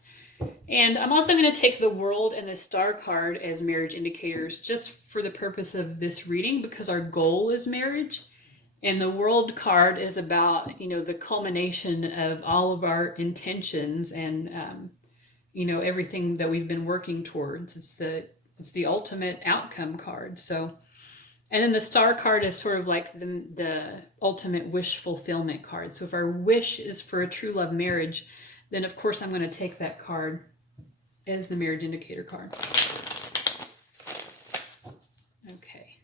And I'm also going to take the World and the Star card as marriage indicators just for the purpose of this reading, because our goal is marriage. And the World card is about, the culmination of all of our intentions and, everything that we've been working towards. It's the ultimate outcome card. So, and then the Star card is sort of like the ultimate wish fulfillment card. So if our wish is for a true love marriage, then of course I'm going to take that card as the marriage indicator card. Okay.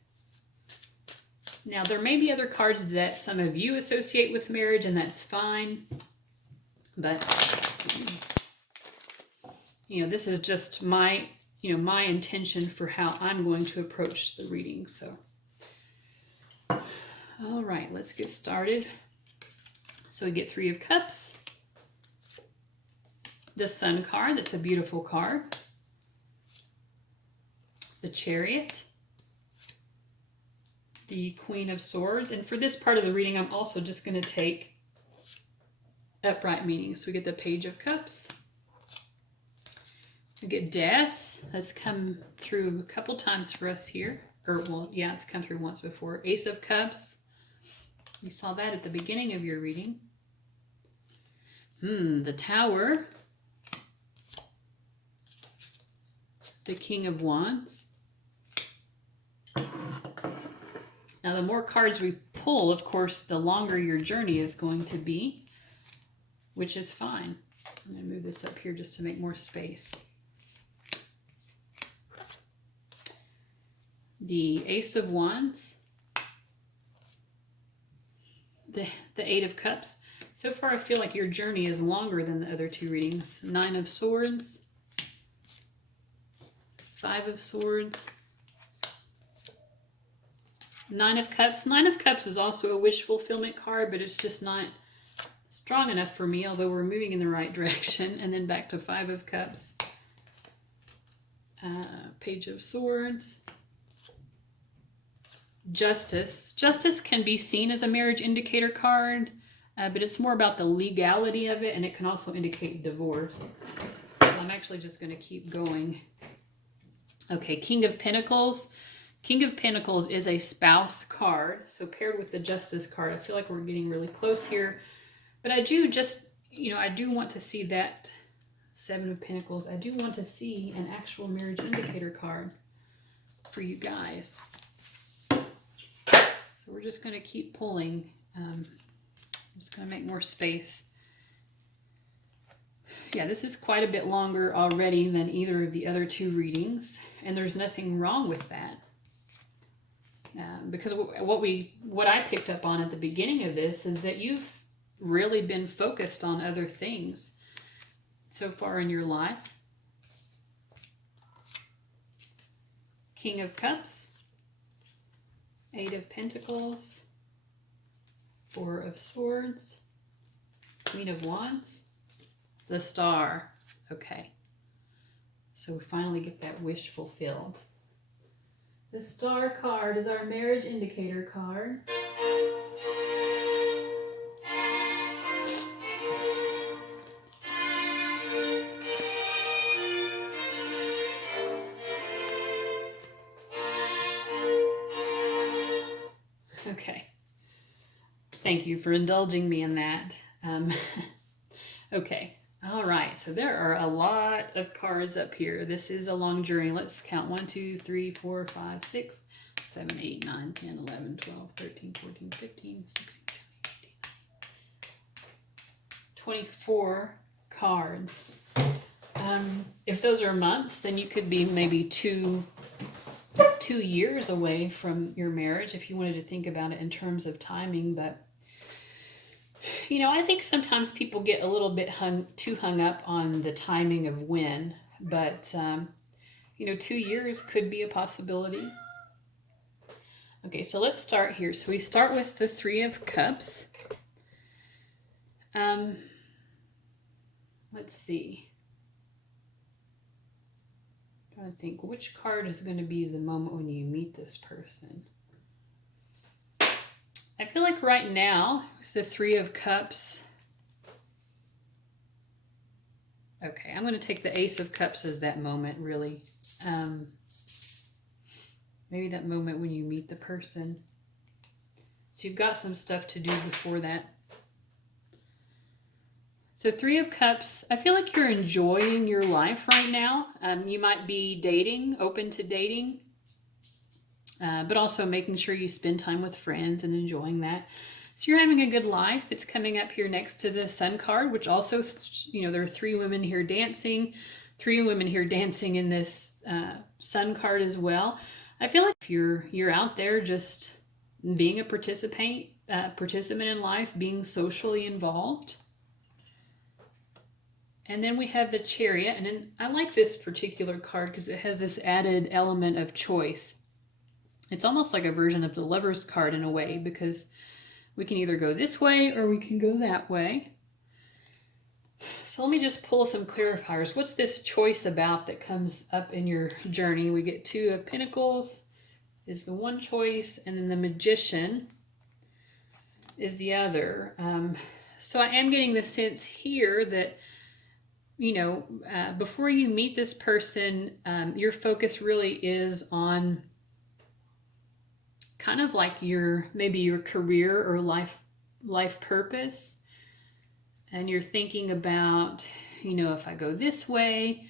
Now there may be other cards that some of you associate with marriage, and that's fine. But, this is just my intention for how I'm going to approach the reading. So, all right, let's get started. So we get 3 of Cups. The Sun card, that's a beautiful card. The Chariot. The Queen of Swords. And for this part of the reading, I'm also just going to take upright meanings. So we get the Page of Cups. We get Death. That's come through a couple times for us here. It's come through once before. Ace of Cups. You saw that at the beginning of your reading. The Tower. The King of Wands. Now, the more cards we pull, of course, the longer your journey is going to be, which is fine. I'm going to move this up here just to make more space. The Ace of Wands. The 8 of Cups. So far, I feel like your journey is longer than the other 2 readings. 9 of Swords. 5 of Swords. 9 of Cups. 9 of Cups is also a wish fulfillment card, but it's just not strong enough for me, although we're moving in the right direction. And then back to 5 of Cups. Page of Swords. Justice. Justice can be seen as a marriage indicator card, but it's more about the legality of it, and it can also indicate divorce. So I'm actually just going to keep going. Okay, King of Pentacles. King of Pentacles is a spouse card, so paired with the Justice card, I feel like we're getting really close here. But I do just, I do want to see that 7 of Pentacles. I do want to see an actual marriage indicator card for you guys. So we're just going to keep pulling. I'm just going to make more space. Yeah, this is quite a bit longer already than either of the other 2 readings, and there's nothing wrong with that. Because what I picked up on at the beginning of this is that you've really been focused on other things so far in your life. King of Cups. 8 of Pentacles. 4 of Swords. Queen of Wands. The Star. Okay. So we finally get that wish fulfilled. The Star card is our marriage indicator card. Okay. Thank you for indulging me in that. Okay. All right. So there are a lot of cards up here. This is a long journey. Let's count. 1, 2, 3, 4, 5, 6, 7, 8, 9, 10, 11, 12, 13, 14, 15, 16, 17, 18, 24 cards. If those are months, then you could be maybe two years away from your marriage if you wanted to think about it in terms of timing. But I think sometimes people get a little bit too hung up on the timing of when, but 2 years could be a possibility. Okay, so let's start here. So we start with the 3 of Cups. Let's see. I'm trying to think which card is going to be the moment when you meet this person. I feel like right now, with the 3 of Cups, okay, I'm going to take the Ace of Cups as that moment, really. Maybe that moment when you meet the person. So you've got some stuff to do before that. So Three of Cups, I feel like you're enjoying your life right now. You might be dating, open to dating, but also making sure you spend time with friends and enjoying that. So you're having a good life. It's coming up here next to the Sun card, which also, there are 3 women here dancing, 3 women here dancing in this Sun card as well. I feel like if you're out there just being a participant in life, being socially involved. And then we have the Chariot, and then I like this particular card because it has this added element of choice. It's almost like a version of the Lover's card in a way, because we can either go this way or we can go that way. So let me just pull some clarifiers. What's this choice about that comes up in your journey? We get 2 of Pentacles is the one choice, and then the Magician is the other. So I am getting the sense here that, before you meet this person, your focus really is on kind of like maybe your career or life purpose. And you're thinking about, if I go this way,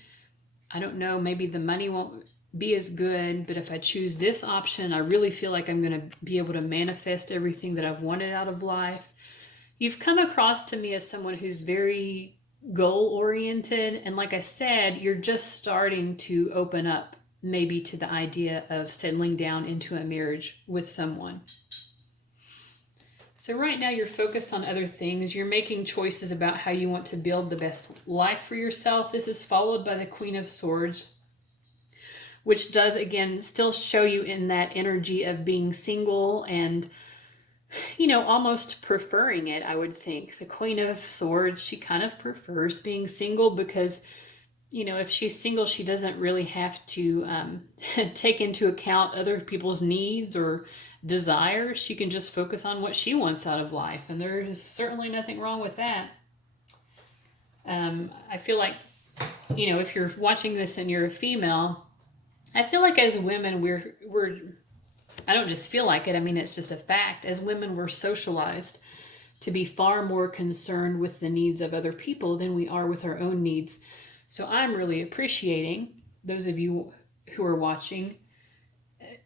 I don't know, maybe the money won't be as good, but if I choose this option, I really feel like I'm going to be able to manifest everything that I've wanted out of life. You've come across to me as someone who's very goal-oriented, and like I said, you're just starting to open up maybe to the idea of settling down into a marriage with someone. So right now you're focused on other things. You're making choices about how you want to build the best life for yourself. This is followed by the Queen of Swords, which does, again, still show you in that energy of being single and, almost preferring it, I would think. The Queen of Swords, she kind of prefers being single because, if she's single, she doesn't really have to take into account other people's needs or desires. She can just focus on what she wants out of life, and there's certainly nothing wrong with that. I feel like, if you're watching this and you're a female, I feel like as women, we're I don't just feel like it, I mean, it's just a fact. As women, we're socialized to be far more concerned with the needs of other people than we are with our own needs. So I'm really appreciating those of you who are watching,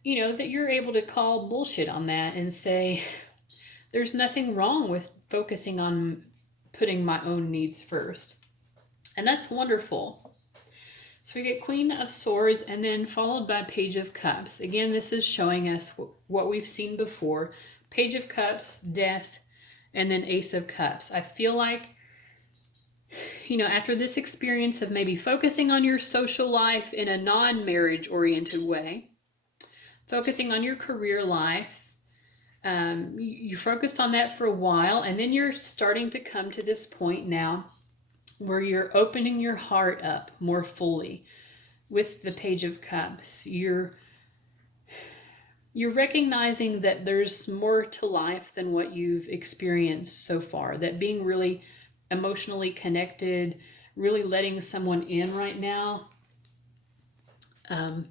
that you're able to call bullshit on that and say, there's nothing wrong with focusing on putting my own needs first. And that's wonderful. So we get Queen of Swords and then followed by Page of Cups. Again, this is showing us what we've seen before. Page of Cups, Death, and then Ace of Cups. I feel like, after this experience of maybe focusing on your social life in a non-marriage oriented way, focusing on your career life, you focused on that for a while, and then you're starting to come to this point now where you're opening your heart up more fully with the Page of Cups. You're recognizing that there's more to life than what you've experienced so far, that being really emotionally connected, really letting someone in right now. The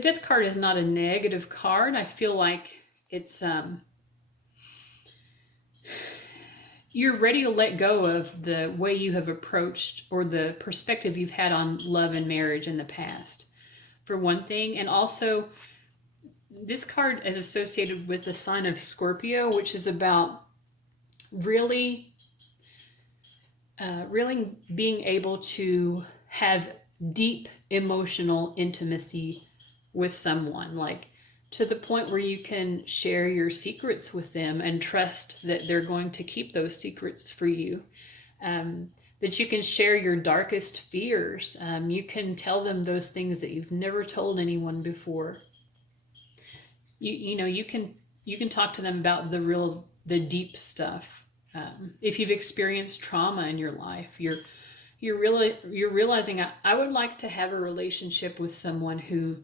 Death card is not a negative card. I feel like it's you're ready to let go of the way you have approached or the perspective you've had on love and marriage in the past, for one thing. And also, this card is associated with the sign of Scorpio, which is about really being able to have deep emotional intimacy with someone, like to the point where you can share your secrets with them and trust that they're going to keep those secrets for you. That you can share your darkest fears. You can tell them those things that you've never told anyone before. You can talk to them about the deep stuff. If you've experienced trauma in your life, you're realizing I would like to have a relationship with someone who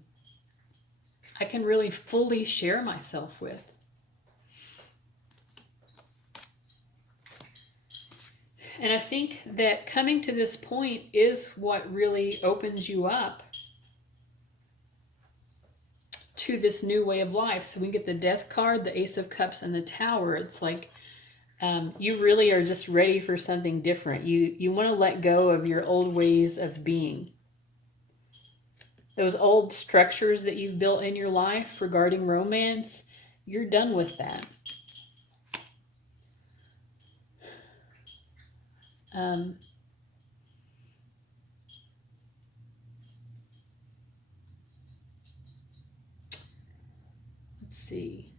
I can really fully share myself with. And I think that coming to this point is what really opens you up to this new way of life. So we get the Death card, the Ace of Cups, and the Tower. It's like you really are just ready for something different. You want to let go of your old ways of being. Those old structures that you've built in your life regarding romance, you're done with that. Let's see.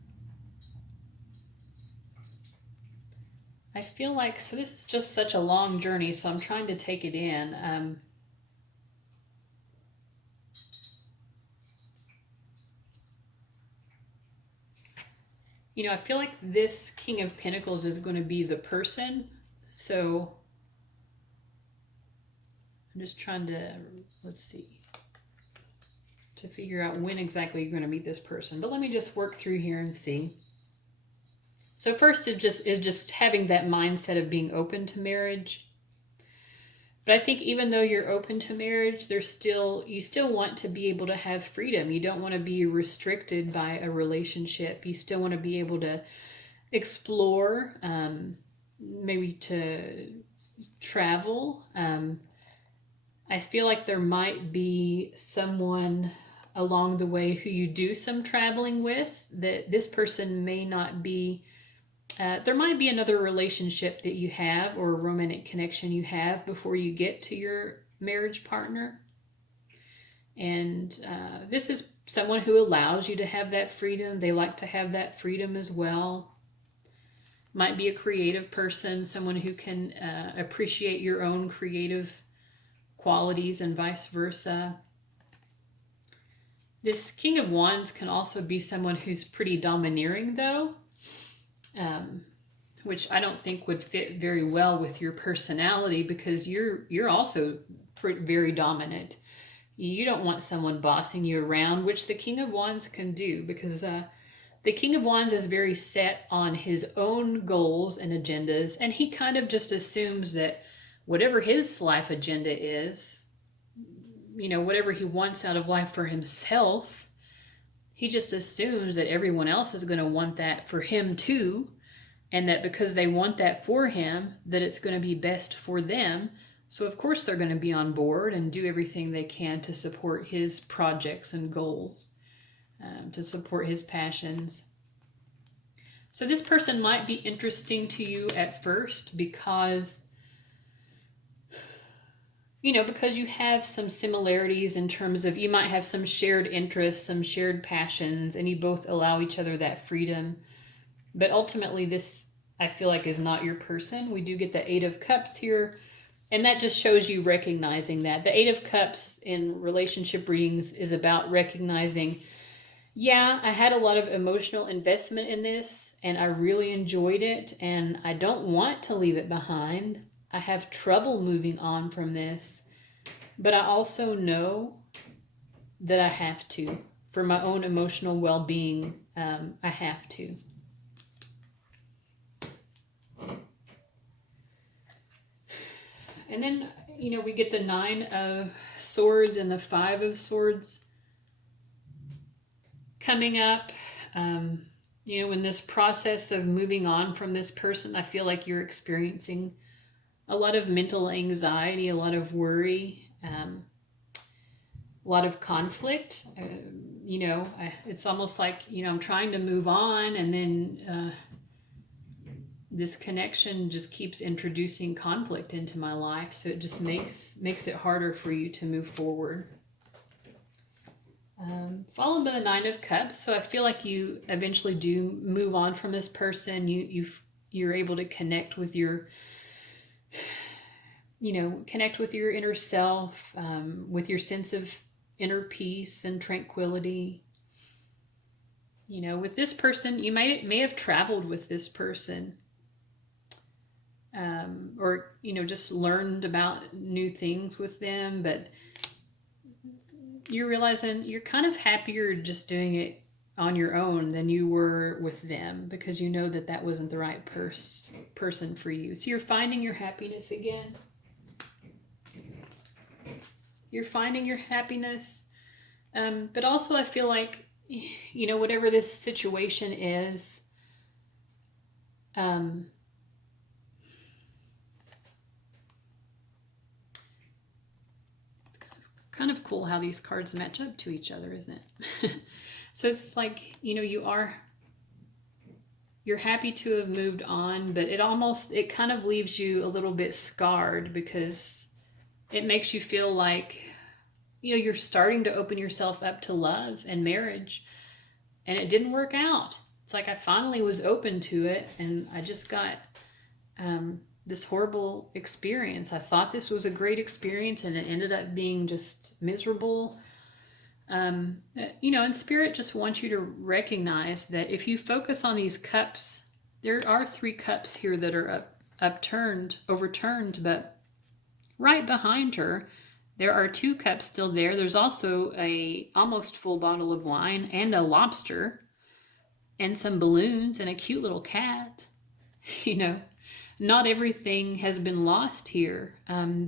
I feel like, so this is just such a long journey, so I'm trying to take it in. You know, I feel like this King of Pentacles is going to be the person. So I'm just trying to, let's see, to figure out when exactly you're going to meet this person. But let me just work through here and see. So first it is just having that mindset of being open to marriage. But I think even though you're open to marriage, you still want to be able to have freedom. You don't want to be restricted by a relationship. You still want to be able to explore, maybe to travel. I feel like there might be someone along the way who you do some traveling with, that this person may not be. There might be another relationship that you have, or a romantic connection you have before you get to your marriage partner. And this is someone who allows you to have that freedom. They like to have that freedom as well. Might be a creative person, someone who can appreciate your own creative qualities and vice versa. This King of Wands can also be someone who's pretty domineering though. Which I don't think would fit very well with your personality, because you're also very dominant. You don't want someone bossing you around, which the King of Wands can do, because the King of Wands is very set on his own goals and agendas, and he kind of just assumes that whatever his life agenda is, you know, whatever he wants out of life for himself, he just assumes that everyone else is going to want that for him too, and that because they want that for him, that it's going to be best for them. So of course they're going to be on board and do everything they can to support his projects and goals, to support his passions. So this person might be interesting to you at first because, you know, because you have some similarities in terms of, you might have some shared interests, some shared passions, and you both allow each other that freedom. But ultimately this, I feel like, is not your person. We do get the Eight of Cups here, and that just shows you recognizing that. The Eight of Cups in relationship readings is about recognizing, yeah, I had a lot of emotional investment in this, and I really enjoyed it, and I don't want to leave it behind. I have trouble moving on from this, but I also know that I have to. For my own emotional well-being, I have to. And then, you know, we get the Nine of Swords and the Five of Swords coming up. You know, in this process of moving on from this person, I feel like you're experiencing a lot of mental anxiety, a lot of worry, a lot of conflict. You know, it's almost like, you know, I'm trying to move on, and then this connection just keeps introducing conflict into my life. So it just makes it harder for you to move forward. Followed by the Nine of Cups. So I feel like you eventually do move on from this person. You're able to connect with your, you know, connect with your inner self, with your sense of inner peace and tranquility. You know, with this person, you may have traveled with this person, or, you know, just learned about new things with them, but you're realizing you're kind of happier just doing it on your own than you were with them, because you know that that wasn't the right person for you. So you're finding your happiness again. You're finding your happiness. But also I feel like whatever this situation is, it's kind of cool how these cards match up to each other, isn't it? So it's like, you're happy to have moved on, but it kind of leaves you a little bit scarred, because it makes you feel like, you're starting to open yourself up to love and marriage, and it didn't work out. It's like I finally was open to it, and I just got this horrible experience. I thought this was a great experience, and it ended up being just miserable. And Spirit just wants you to recognize that if you focus on these cups, there are 3 cups here that are overturned, but right behind her, there are 2 cups still there. There's also a almost full bottle of wine and a lobster and some balloons and a cute little cat. Not everything has been lost here. That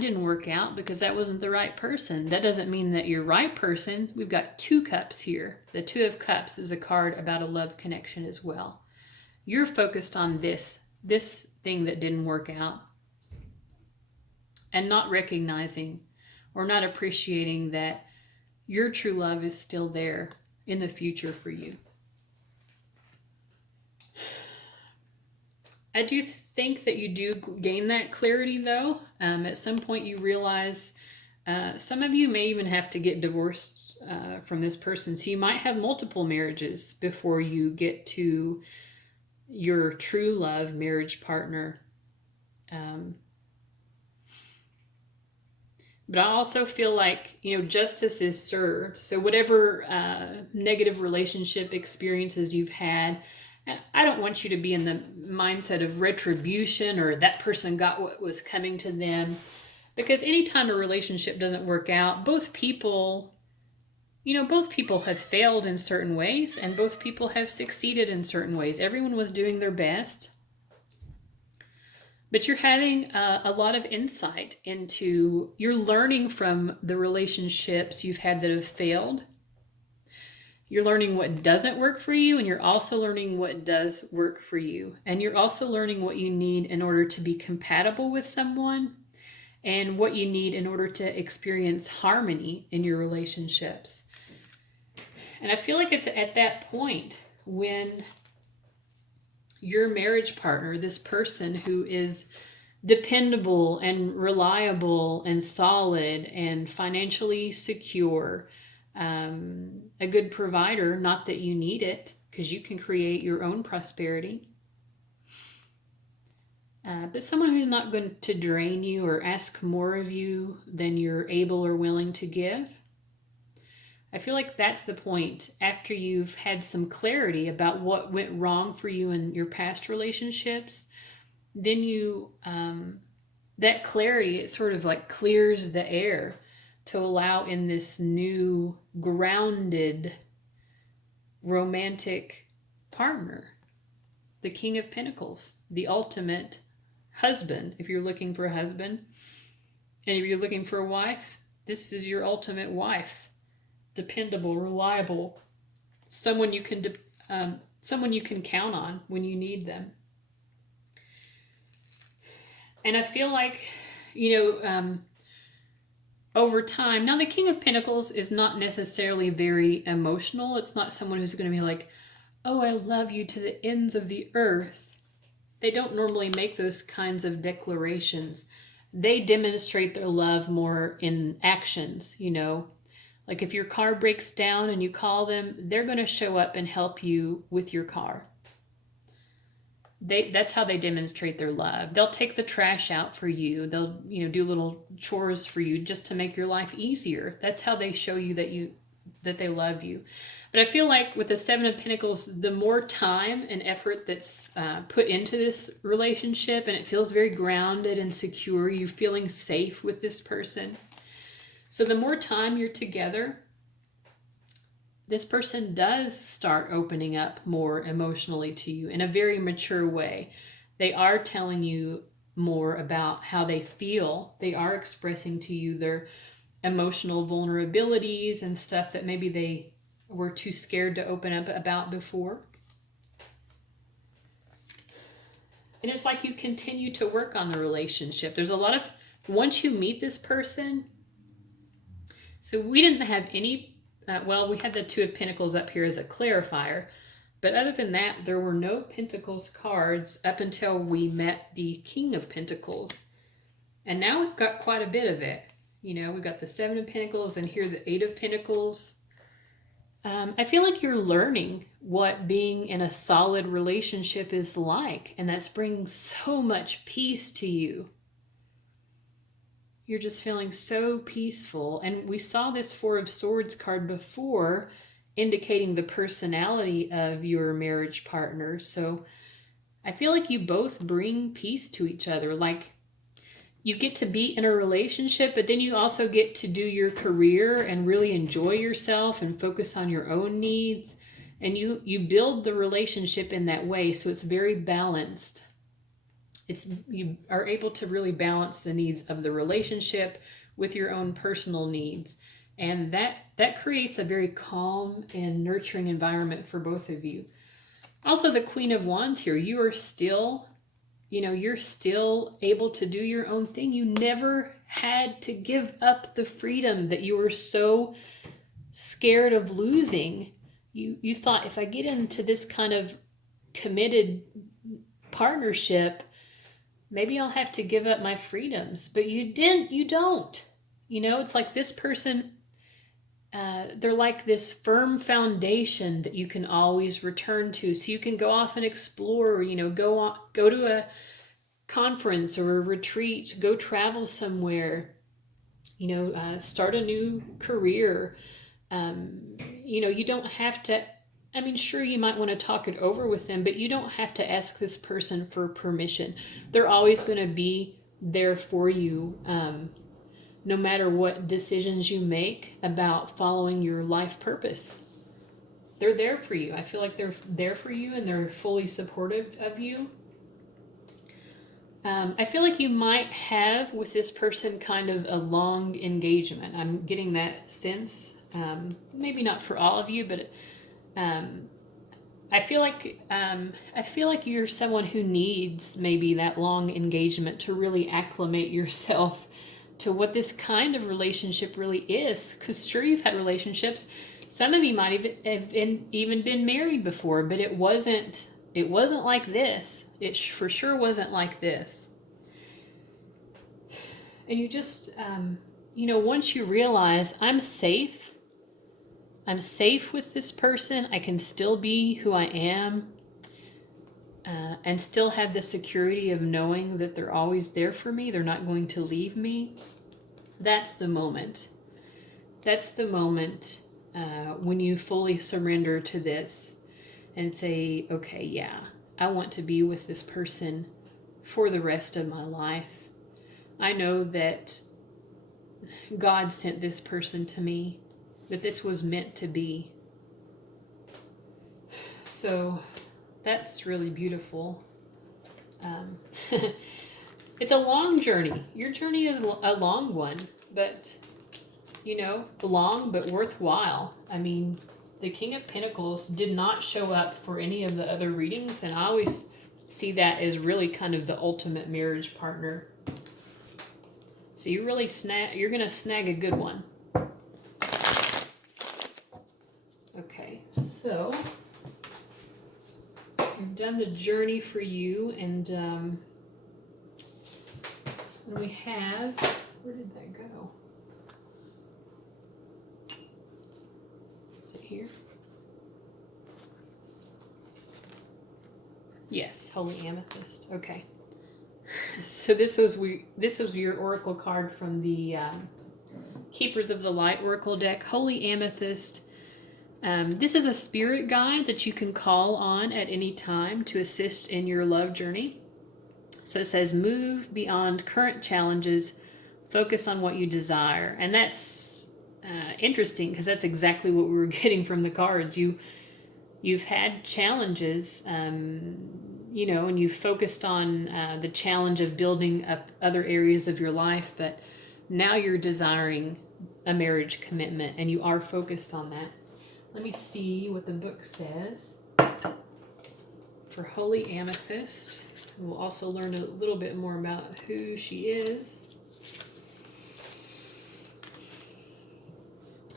didn't work out because that wasn't the right person. That doesn't mean that you're right person. We've got 2 cups here. The 2 of Cups is a card about a love connection as well. You're focused on this thing that didn't work out, and not recognizing or not appreciating that your true love is still there in the future for you. I do think that you do gain that clarity, though. At some point you realize some of you may even have to get divorced from this person. So you might have multiple marriages before you get to your true love marriage partner. But I also feel like, justice is served. So whatever negative relationship experiences you've had, I don't want you to be in the mindset of retribution or that person got what was coming to them. Because anytime a relationship doesn't work out, both people have failed in certain ways, and both people have succeeded in certain ways. Everyone was doing their best. But you're having a lot of insight you're learning from the relationships you've had that have failed. You're learning what doesn't work for you, and you're also learning what does work for you. And you're also learning what you need in order to be compatible with someone, and what you need in order to experience harmony in your relationships. And I feel like it's at that point when your marriage partner, this person who is dependable and reliable and solid and financially secure, a good provider, not that you need it, because you can create your own prosperity, but someone who's not going to drain you or ask more of you than you're able or willing to give. I feel like that's the point after you've had some clarity about what went wrong for you in your past relationships. Then that clarity, it sort of like clears the air to allow in this new grounded romantic partner, the King of Pentacles, the ultimate husband. If you're looking for a husband, and if you're looking for a wife, this is your ultimate wife. Dependable, reliable, someone you can count on when you need them. And I feel like, over time, now the King of Pentacles is not necessarily very emotional. It's not someone who's going to be like, oh, I love you to the ends of the earth. They don't normally make those kinds of declarations. They demonstrate their love more in actions, Like if your car breaks down and you call them, they're going to show up and help you with your car. That's how they demonstrate their love. They'll take the trash out for you. They'll, do little chores for you just to make your life easier. That's how they show you that they love you. But I feel like with the 7 of Pentacles, the more time and effort that's put into this relationship, and it feels very grounded and secure, you're feeling safe with this person. So the more time you're together, this person does start opening up more emotionally to you in a very mature way. They are telling you more about how they feel. They are expressing to you their emotional vulnerabilities and stuff that maybe they were too scared to open up about before. And it's like you continue to work on the relationship. There's a lot of, once you meet this person, so we didn't have any, well, we had the Two of Pentacles up here as a clarifier. But other than that, there were no Pentacles cards up until we met the King of Pentacles. And now we've got quite a bit of it. You know, we've got the Seven of Pentacles and here the Eight of Pentacles. I feel like you're learning what being in a solid relationship is like. And that's bringing so much peace to you. You're just feeling so peaceful. And we saw this Four of Swords card before, indicating the personality of your marriage partner. So I feel like you both bring peace to each other. Like you get to be in a relationship, but then you also get to do your career and really enjoy yourself and focus on your own needs. And you build the relationship in that way. So it's very balanced. You are able to really balance the needs of the relationship with your own personal needs. And that creates a very calm and nurturing environment for both of you. Also, the Queen of Wands here, you are still, you're still able to do your own thing. You never had to give up the freedom that you were so scared of losing. You thought, if I get into this kind of committed partnership, maybe I'll have to give up my freedoms. But you don't. It's like this person, they're like this firm foundation that you can always return to. So you can go off and explore, go to a conference or a retreat, go travel somewhere, start a new career. You don't have to, sure, you might want to talk it over with them, but you don't have to ask this person for permission. They're always going to be there for you, no matter what decisions you make about following your life purpose. They're there for you. I feel like they're there for you and they're fully supportive of you. I feel like you might have with this person kind of a long engagement. I'm getting that sense. Maybe not for all of you, but I feel like you're someone who needs maybe that long engagement to really acclimate yourself to what this kind of relationship really is. Because sure, you've had relationships. Some of you might have even been married before, but it wasn't like this. It for sure wasn't like this. And you just, once you realize I'm safe with this person, I can still be who I am, and still have the security of knowing that they're always there for me. They're not going to leave me. That's the moment. That's the moment when you fully surrender to this and say, okay, yeah, I want to be with this person for the rest of my life. I know that God sent this person to me, that this was meant to be. So that's really beautiful. It's a long journey. Your journey is a long one, but, long but worthwhile. The King of Pentacles did not show up for any of the other readings, and I always see that as really kind of the ultimate marriage partner. So you're going to snag a good one. Okay, so we've done the journey for you, and we have, where did that go? Is it here? Yes, Holy Amethyst. Okay. So this was your oracle card from the Keepers of the Light Oracle deck, Holy Amethyst. This is a spirit guide that you can call on at any time to assist in your love journey. So it says, move beyond current challenges, focus on what you desire. And that's interesting because that's exactly what we were getting from the cards. You've had challenges, and you've focused on the challenge of building up other areas of your life, but now you're desiring a marriage commitment and you are focused on that. Let me see what the book says. For Holy Amethyst, we'll also learn a little bit more about who she is.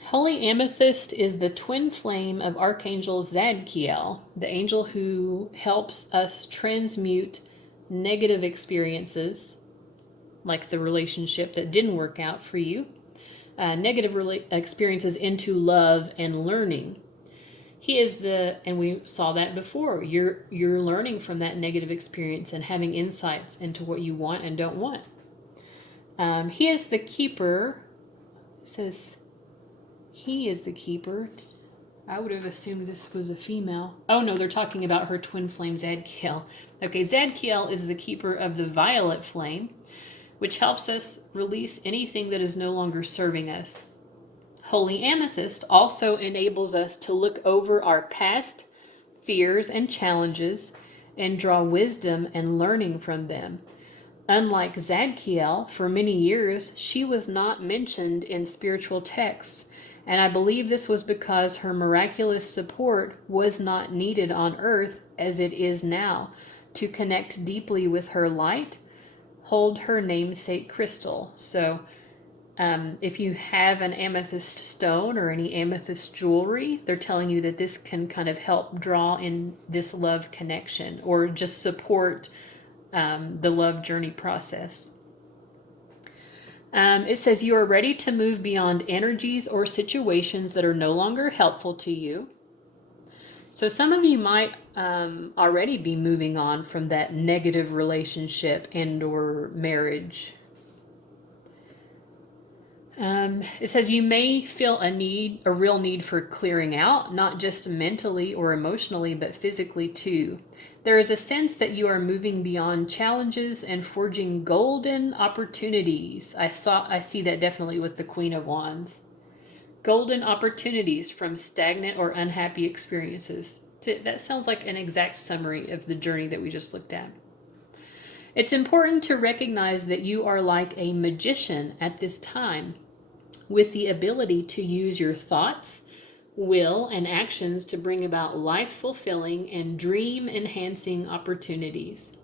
Holy Amethyst is the twin flame of Archangel Zadkiel, the angel who helps us transmute negative experiences, like the relationship that didn't work out for you, negative experiences into love and learning. He is and we saw that before, you're learning from that negative experience and having insights into what you want and don't want. He is the keeper. It says he is the keeper. I would have assumed this was a female. Oh no, they're talking about her twin flame Zadkiel. Okay, Zadkiel is the keeper of the violet flame, which helps us release anything that is no longer serving us. Holy Amethyst also enables us to look over our past fears and challenges and draw wisdom and learning from them. Unlike Zadkiel, for many years, she was not mentioned in spiritual texts, and I believe this was because her miraculous support was not needed on earth as it is now to connect deeply with her light. Hold her namesake crystal. So if you have an amethyst stone or any amethyst jewelry, they're telling you that this can kind of help draw in this love connection or just support the love journey process. It says you are ready to move beyond energies or situations that are no longer helpful to you. So some of you might already be moving on from that negative relationship and or marriage. It says you may feel a real need for clearing out, not just mentally or emotionally, but physically too. There is a sense that you are moving beyond challenges and forging golden opportunities. I see that definitely with the Queen of Wands. Golden opportunities from stagnant or unhappy experiences. That sounds like an exact summary of the journey that we just looked at. It's important to recognize that you are like a magician at this time, with the ability to use your thoughts, will, and actions to bring about life-fulfilling and dream-enhancing opportunities.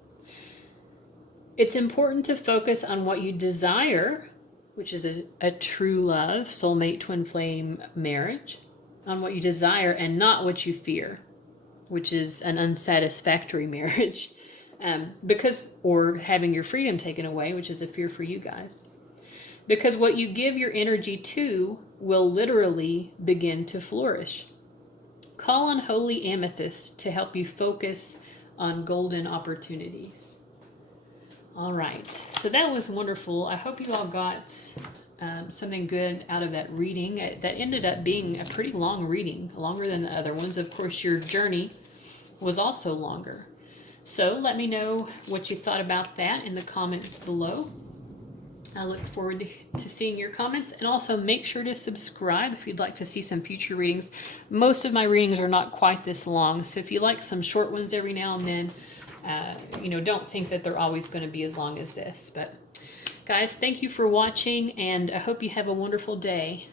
It's important to focus on what you desire, which is a true love, soulmate, twin flame marriage, on what you desire and not what you fear, which is an unsatisfactory marriage, or having your freedom taken away, which is a fear for you guys. Because what you give your energy to will literally begin to flourish. Call on Holy Amethyst to help you focus on golden opportunities. All right, so that was wonderful. I hope you all got something good out of that reading. That ended up being a pretty long reading, longer than the other ones. Of course, your journey was also longer. So let me know what you thought about that in the comments below. I look forward to seeing your comments, and also make sure to subscribe if you'd like to see some future readings. Most of my readings are not quite this long, so if you like some short ones every now and then, don't think that they're always going to be as long as this. But guys, thank you for watching, and I hope you have a wonderful day.